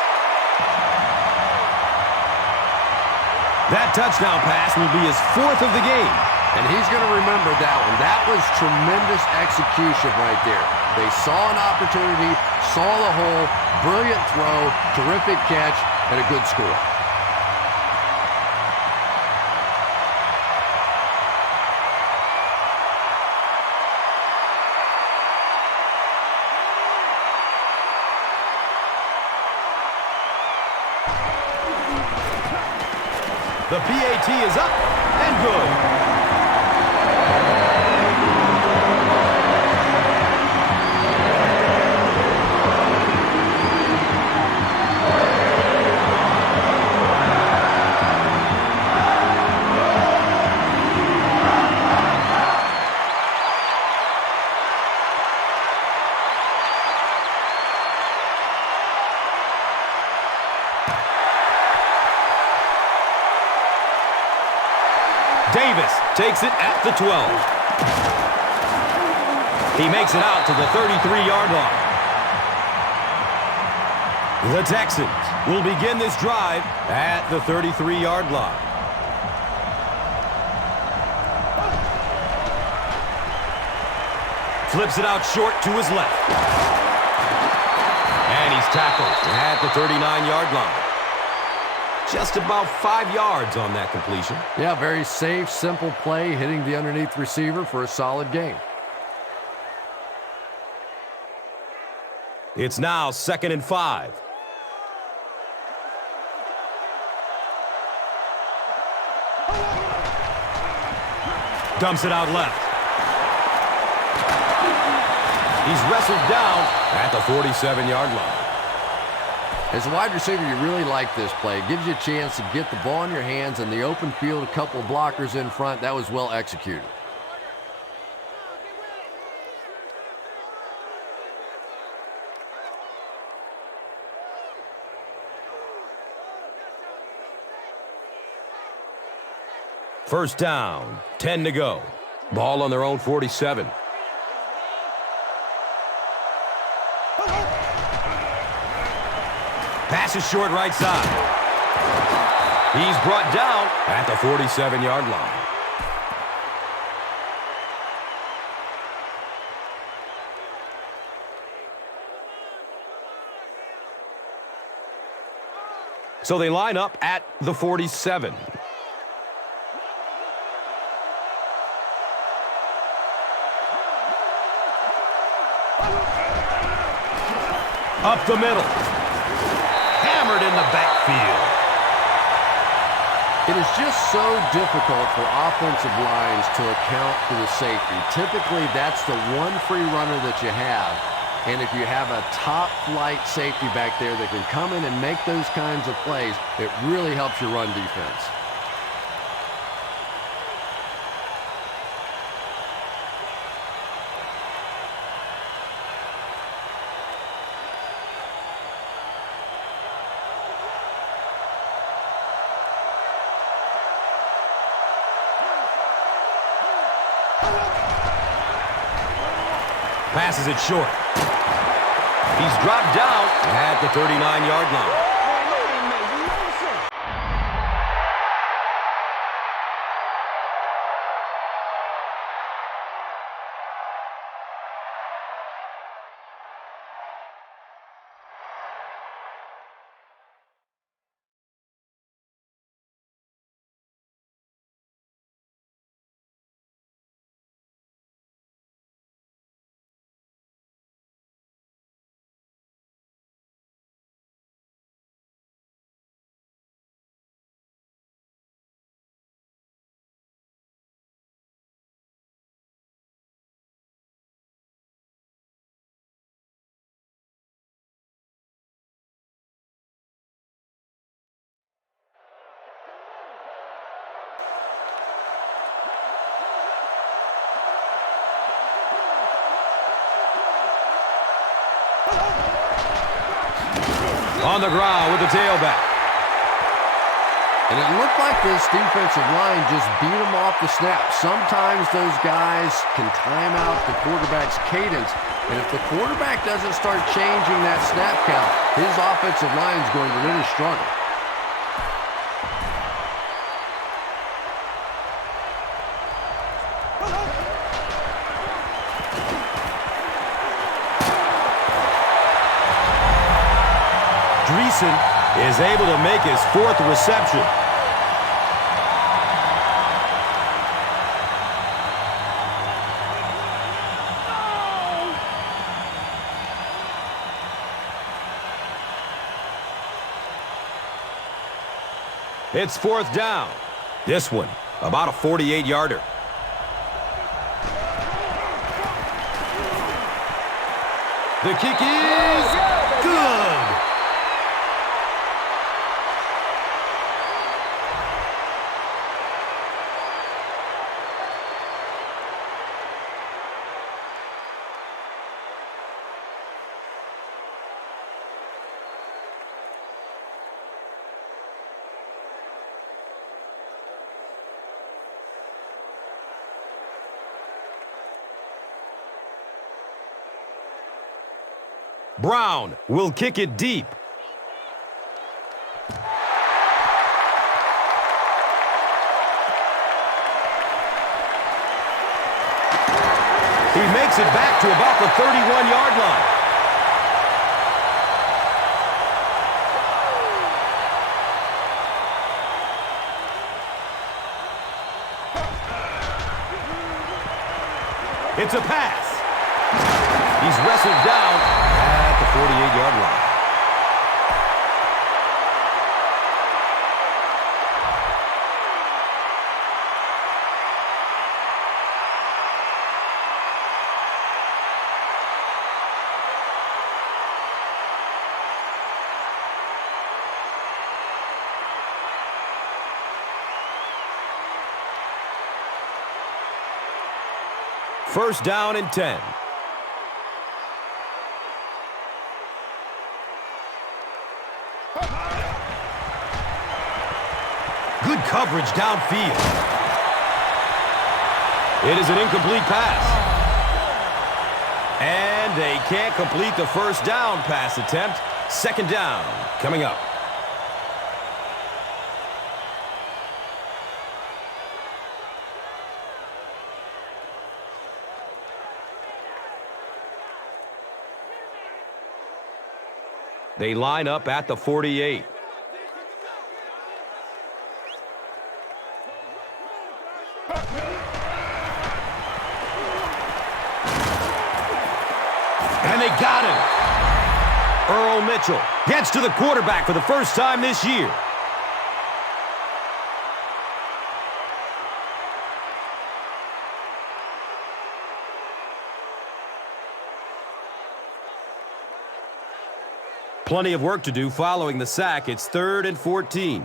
That touchdown pass will be his 4th of the game. And he's going to remember that one. That was tremendous execution right there. They saw an opportunity, saw the hole, brilliant throw, terrific catch, and a good score. The PAT is up and good. Davis takes it at the 12. He makes it out to the 33-yard line. The Texans will begin this drive at the 33-yard line. Flips it out short to his left. And he's tackled at the 39-yard line. Just about 5 yards on that completion. Yeah, very safe, simple play, hitting the underneath receiver for a solid gain. It's now 2nd and 5. Dumps it out left. He's wrestled down at the 47-yard line. As a wide receiver, you really like this play. It gives you a chance to get the ball in your hands in the open field, a couple of blockers in front. That was well executed. First down, 10 to go. Ball on their own 47. Pass is short right side. He's brought down at the 47-yard line. So they line up at the 47. Up the middle. Hammered in the backfield. It is just so difficult for offensive lines to account for the safety. Typically, that's the one free runner that you have. And if you have a top-flight safety back there that can come in and make those kinds of plays, it really helps your run defense. Passes it short. He's dropped down at the 39-yard line. On the ground with the tailback. And it looked like this defensive line just beat them off the snap. Sometimes those guys can time out the quarterback's cadence. And if the quarterback doesn't start changing that snap count, his offensive line is going to really struggle. Dreesen is able to make his 4th reception. It's 4th down. This one, about a 48-yarder. The kick is good. Brown will kick it deep. He makes it back to about the 31-yard line. It's a pass. He's wrestled down at the 48-yard line. First down and 10. Good coverage downfield. It is an incomplete pass. And they can't complete the first down pass attempt. Second down coming up. They line up at the 48. And they got him. Earl Mitchell gets to the quarterback for the first time this year. Plenty of work to do following the sack. It's 3rd and 14.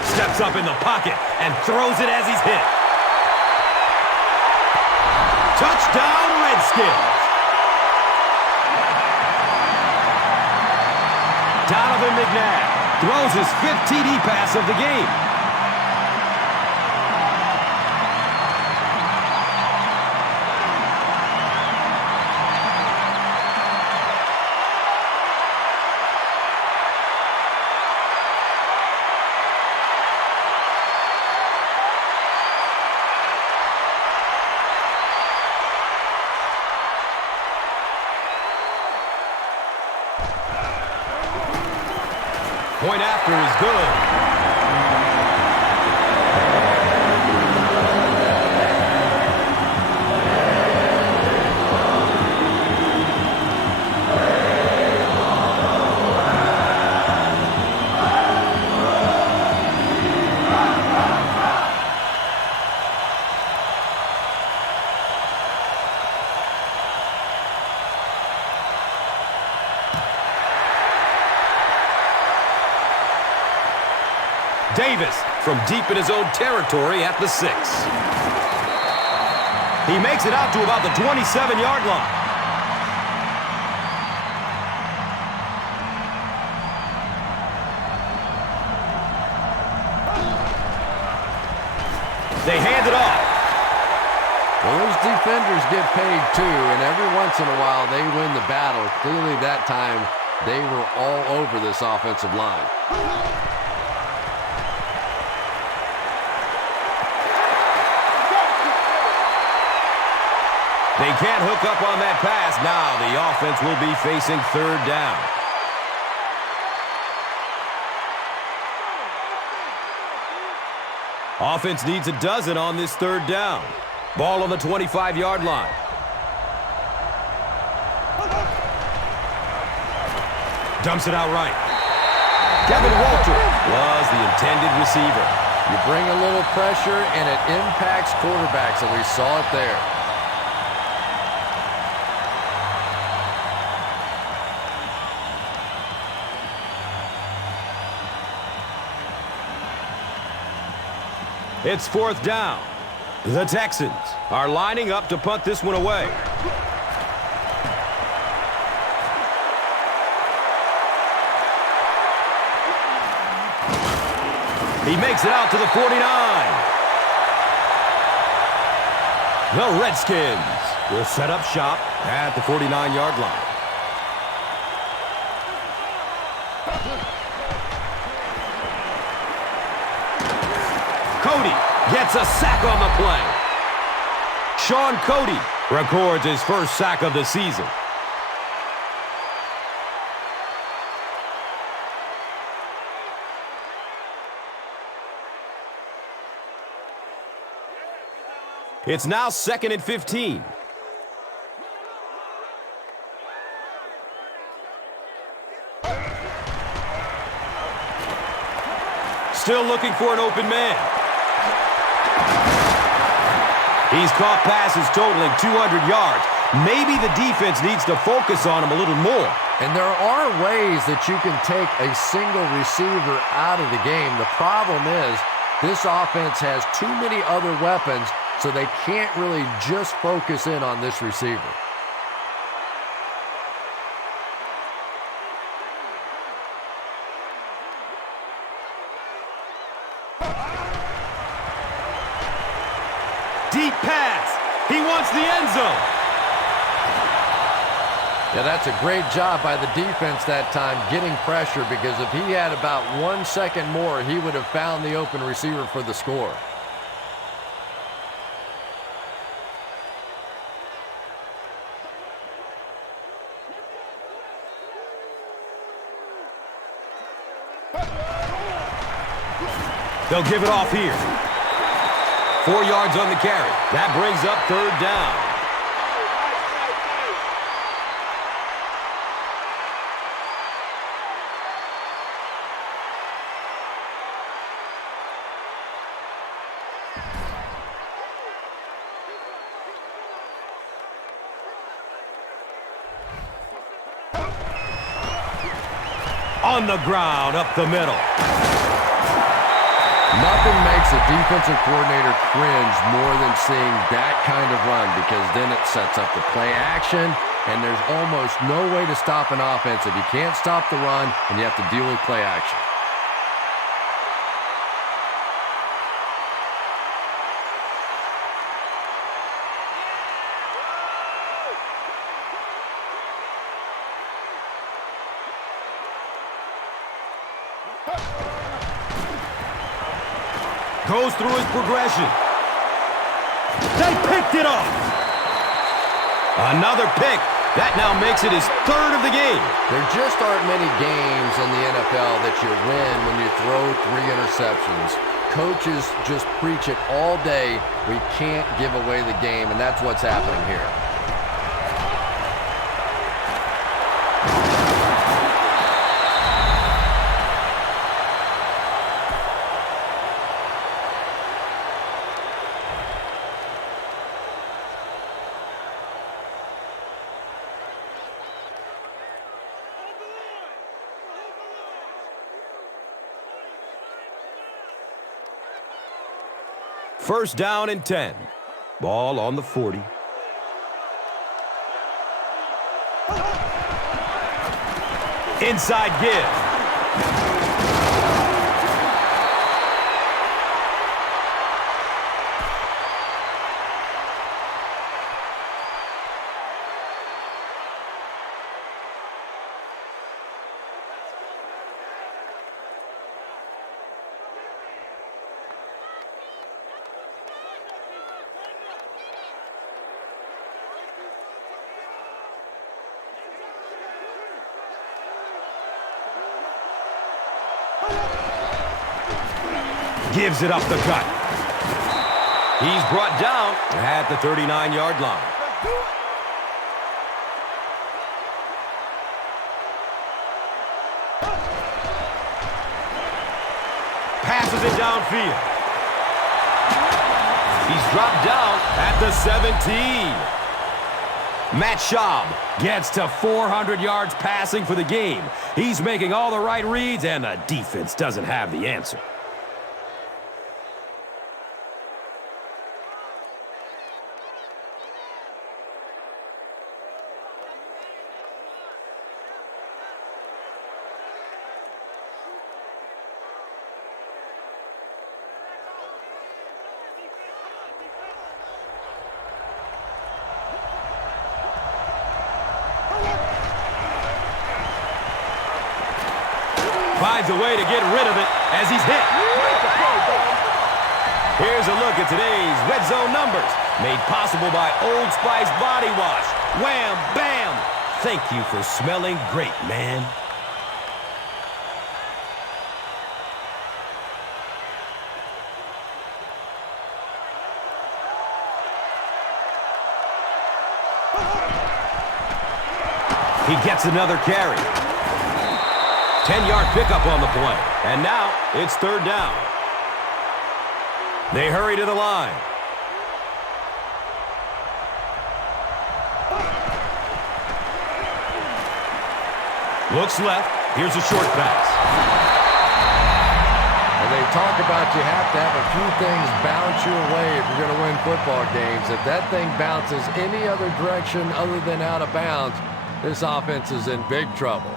Steps up in the pocket and throws it as he's hit. Touchdown, Redskins. Donovan McNabb throws his 5th TD pass of the game. Point after is good. Davis from deep in his own territory at the 6. He makes it out to about the 27-yard line. They hand it off. Well, those defenders get paid too, and every once in a while they win the battle. Clearly that time they were all over this offensive line. They can't hook up on that pass. Now the offense will be facing third down. Offense needs a dozen on this third down. Ball on the 25-yard line. Dumps it out right. Kevin Walter was the intended receiver. You bring a little pressure, and it impacts quarterbacks, and we saw it there. It's fourth down. The Texans are lining up to punt this one away. He makes it out to the 49. The Redskins will set up shop at the 49-yard line. Cody gets a sack on the play. Sean Cody records his first sack of the season. It's now 2nd and 15. Still looking for an open man. He's caught passes totaling 200 yards. Maybe the defense needs to focus on him a little more. And there are ways that you can take a single receiver out of the game. The problem is this offense has too many other weapons, so they can't really just focus in on this receiver. Deep pass. He wants the end zone. Yeah, that's a great job by the defense that time, getting pressure, because if he had about 1 second more, he would have found the open receiver for the score. They'll give it off here. 4 yards on the carry. That brings up third down. On the ground, up the middle. Nothing makes a defensive coordinator cringe more than seeing that kind of run, because then it sets up the play action, and there's almost no way to stop an offense if you can't stop the run and you have to deal with play action. Goes through his progression. They picked it off. Another pick. That now makes it his third of the game. There just aren't many games in the NFL that you win when you throw 3 interceptions. Coaches just preach it all day. We can't give away the game, and that's what's happening here. First down and 10. Ball on the 40. Inside give. Gives it up the gut. He's brought down at the 39-yard line. Passes it downfield. He's dropped down at the 17. Matt Schaub gets to 400 yards passing for the game. He's making all the right reads, and the defense doesn't have the answer. Finds a way to get rid of it as he's hit. Here's a look at today's red zone numbers, made possible by Old Spice Body Wash. Wham, bam! Thank you for smelling great, man. He gets another carry. 10-yard pickup on the play. And now it's third down. They hurry to the line. Looks left. Here's a short pass. And they talk about you have to have a few things bounce your way if you're going to win football games. If that thing bounces any other direction other than out of bounds, this offense is in big trouble.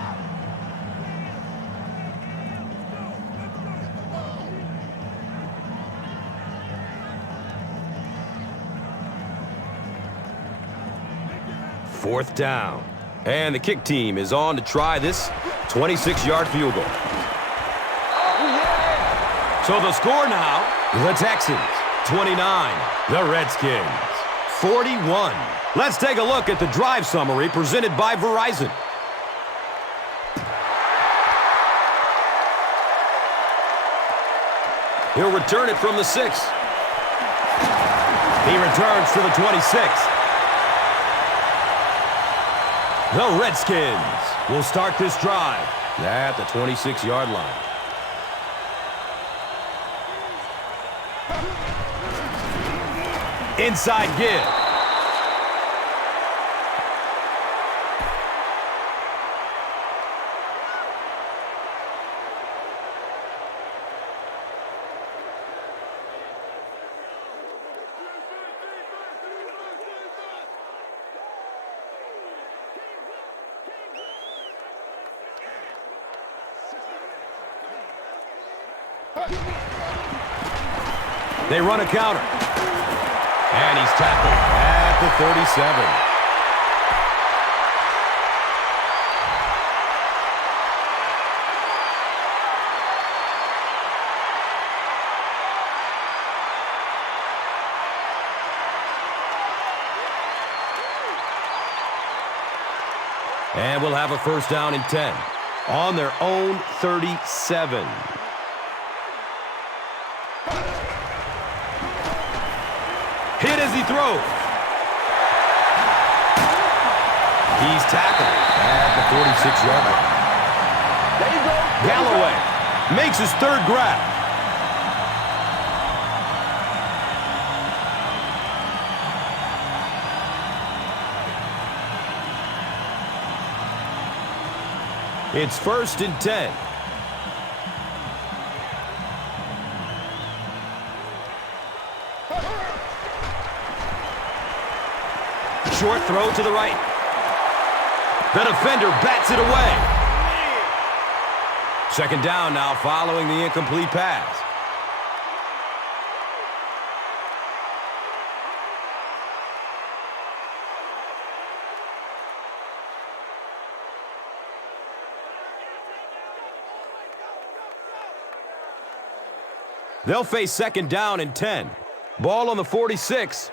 Fourth down. And the kick team is on to try this 26-yard field goal. So the score now, the Texans 29, the Redskins 41. Let's take a look at the drive summary presented by Verizon. He'll return it from the 6. He returns to the 26. The Redskins will start this drive at the 26-yard line. Inside give. They run a counter. And he's tackled at the 37. And we'll have a first down and 10 on their own 37. Hit as he throws. He's tackled at the 46-yard line. There you go. Galloway makes his third grab. It's first and 10. short throw to the right. The defender bats it away. Second down now following the incomplete pass. They'll face second down and 10. Ball on the 46.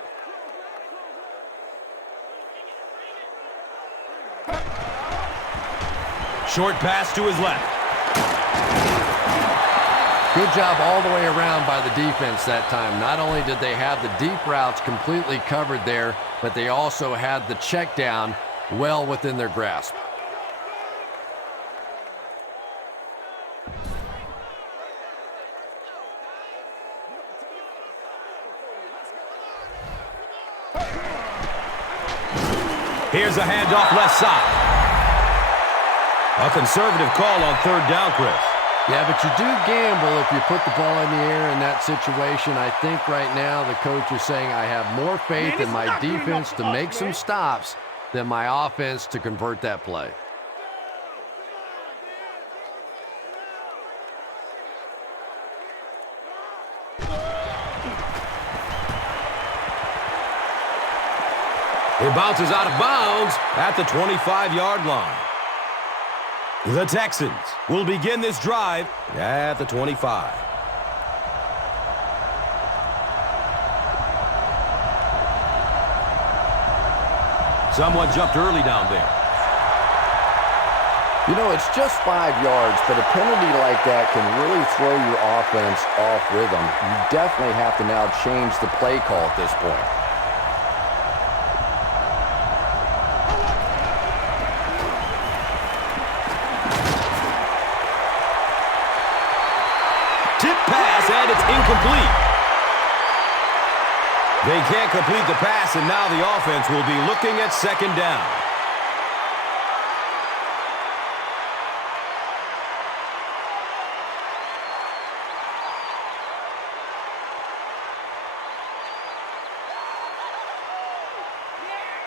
Short pass to his left. Good job all the way around by the defense that time. Not only did they have the deep routes completely covered there, but they also had the check down well within their grasp. Here's a handoff left side. A conservative call on third down, Chris. Yeah, but you do gamble if you put the ball in the air in that situation. I think right now the coach is saying I have more faith in my defense to make some stops than my offense to convert that play. It bounces out of bounds at the 25-yard line. The Texans will begin this drive at the 25. Someone jumped early down there. You know, it's just 5 yards, but a penalty like that can really throw your offense off rhythm. You definitely have to now change the play call at this point. And it's incomplete. They can't complete the pass, and now the offense will be looking at second down.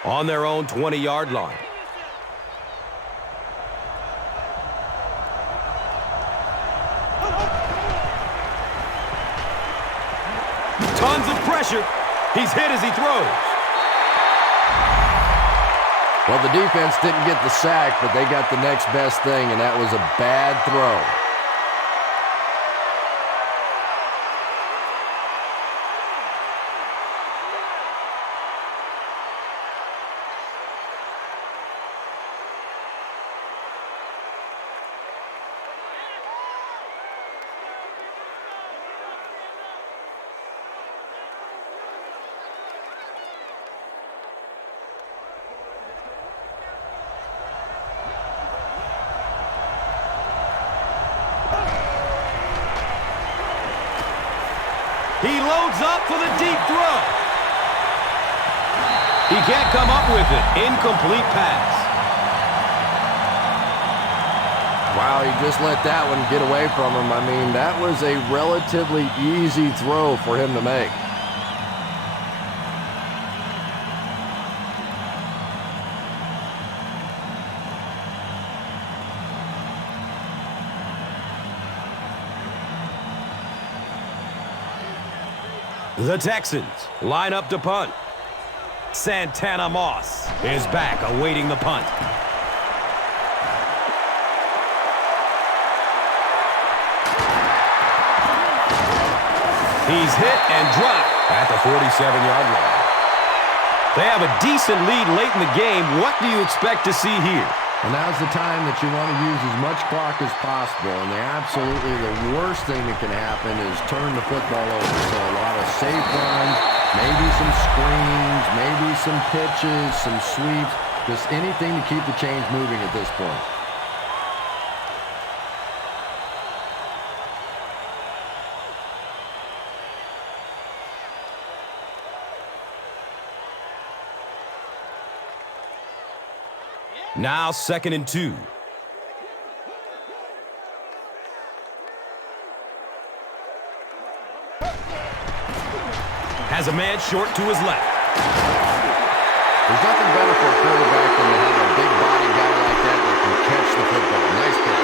On their own 20-yard line. Tons of pressure. He's hit as he throws. Well, the defense didn't get the sack, but they got the next best thing, and that was a bad throw. He loads up for the deep throw. He can't come up with it. Incomplete pass. Wow, he just let that one get away from him. I mean, that was a relatively easy throw for him to make. The Texans line up to punt. Santana Moss is back awaiting the punt. He's hit and dropped at the 47-yard line. They have a decent lead late in the game. What do you expect to see here? And now's the time that you want to use as much clock as possible. And absolutely the worst thing that can happen is turn the football over. So a lot of safe runs, maybe some screens, maybe some pitches, some sweeps, just anything to keep the chains moving at this point. Now 2nd and 2. Has a man short to his left. There's nothing better for a quarterback than to have a big body guy like that can catch the football. Nice play.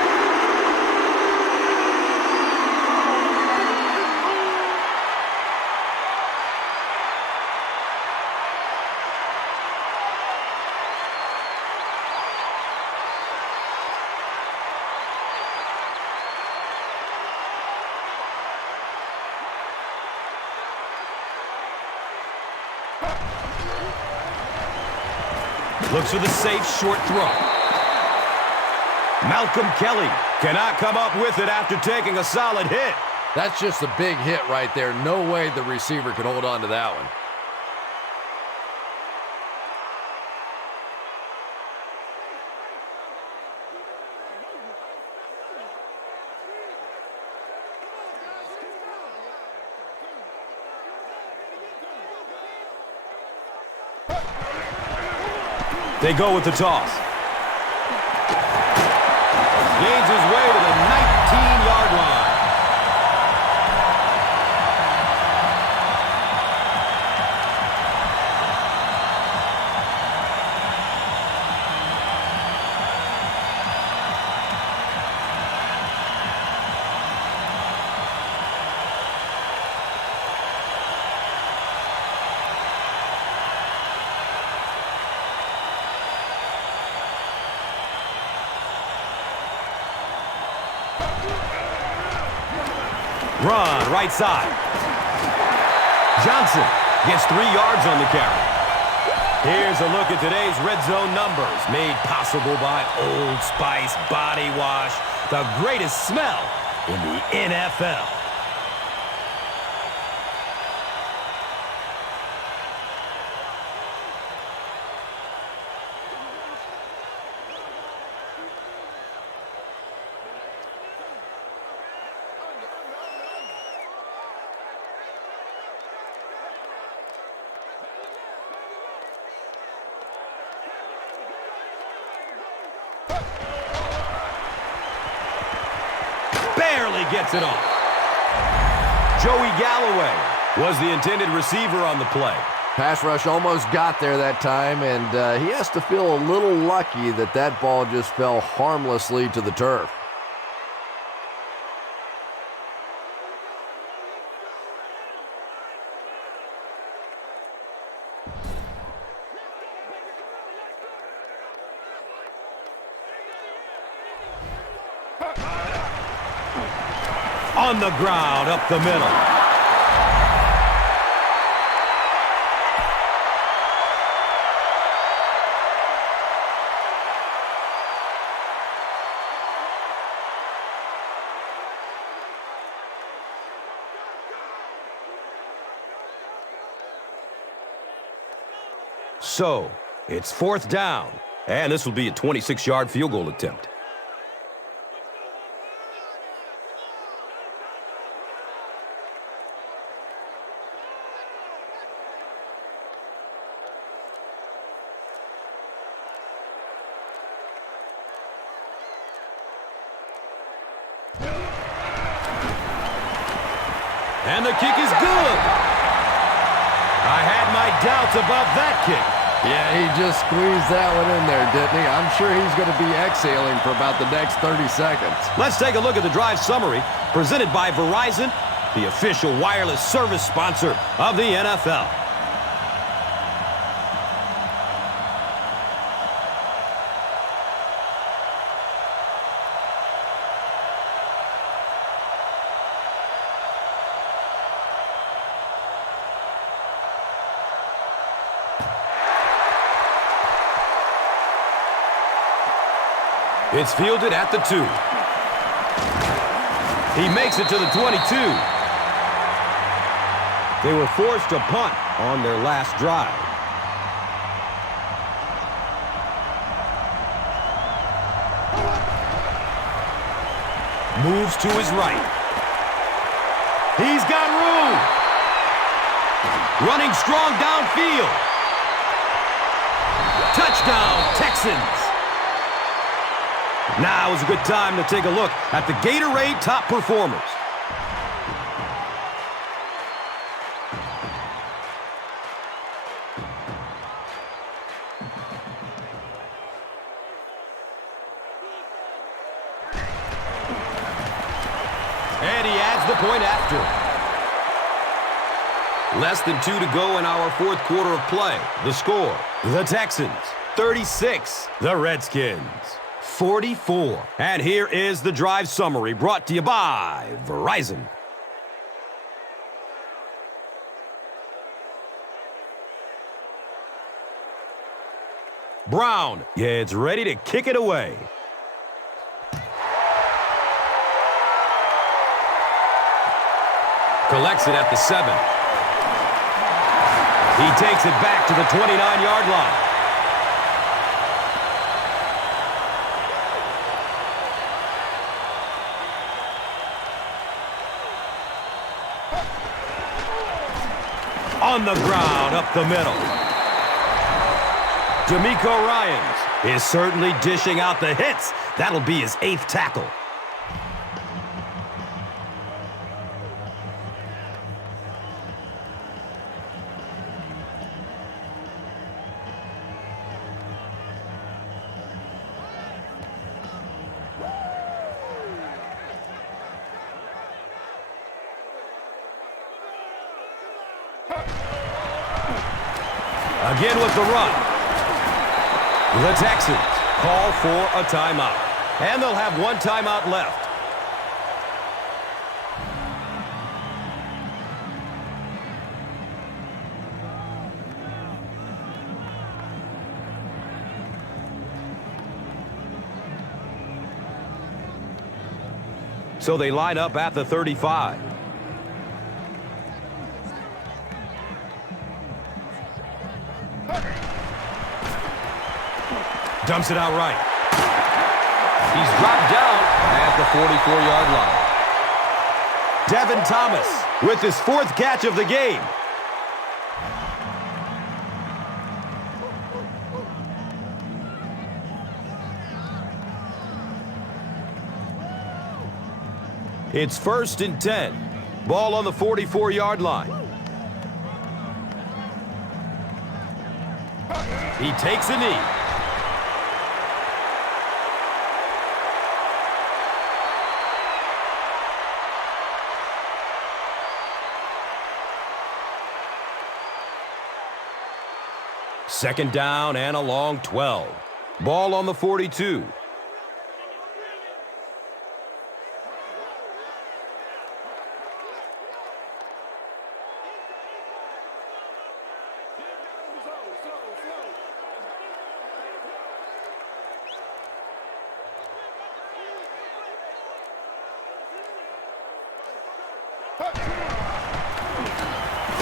Looks for the safe short throw. Malcolm Kelly cannot come up with it after taking a solid hit. That's just a big hit right there. No way the receiver could hold on to that one. They go with the toss. Gains his way to the 19-yard line. Run, right side. Johnson gets 3 yards on the carry. Here's a look at today's red zone numbers, made possible by Old Spice Body Wash, the greatest smell in the NFL. Barely gets it off. Joey Galloway was the intended receiver on the play. Pass rush almost got there that time, and he has to feel a little lucky that that ball just fell harmlessly to the turf. On the ground, up the middle. So, it's 4th down, and this will be a 26-yard field goal attempt. And the kick is good. I had my doubts about that kick. Yeah, he just squeezed that one in there, didn't he? I'm sure he's going to be exhaling for about the next 30 seconds. Let's take a look at the drive summary presented by Verizon, the official wireless service sponsor of the NFL. It's fielded at the 2. He makes it to the 22. They were forced to punt on their last drive. Moves to his right. He's got room. Running strong downfield. Touchdown, Texans. Now is a good time to take a look at the Gatorade top performers. And he adds the point after. Less than 2 to go in our fourth quarter of play. The score, the Texans 36, the Redskins 44. And here is the drive summary brought to you by Verizon. Brown gets ready to kick it away. Collects it at the 7. He takes it back to the 29-yard line. On the ground, up the middle. D'Amico Ryans is certainly dishing out the hits. That'll be his 8th tackle. Again with the run. The Texans call for a timeout. And they'll have one timeout left. So they line up at the 35. Dumps it out right. He's dropped down at the 44-yard line. Devin Thomas with his 4th catch of the game. It's 1st and 10. Ball on the 44-yard line. He takes a knee. Second down and a long 12. Ball on the 42.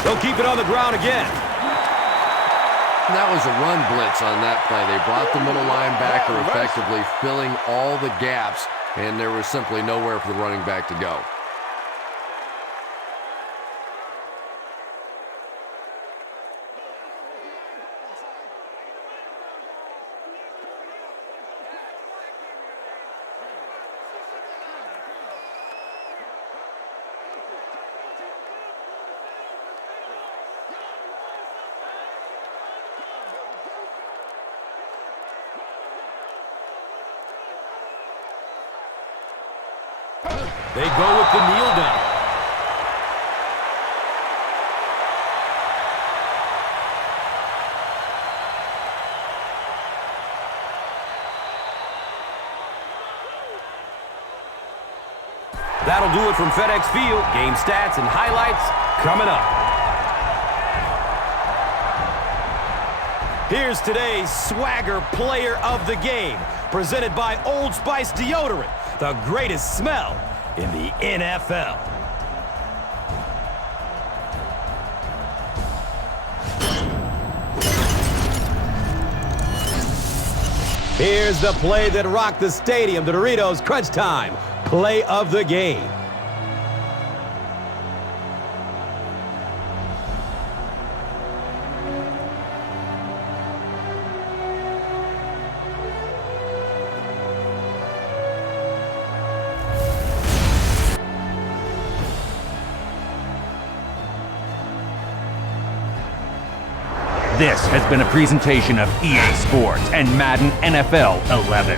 They'll keep it on the ground again. That was a run blitz on that play. They brought the middle linebacker effectively filling all the gaps, and there was simply nowhere for the running back to go. They go with the kneel down. That'll do it from FedEx Field. Game stats and highlights coming up. Here's today's Swagger Player of the Game, presented by Old Spice Deodorant, the greatest smell in the NFL. Here's the play that rocked the stadium, the Doritos Crunch Time Play of the Game. This has been a presentation of EA Sports and Madden NFL 11.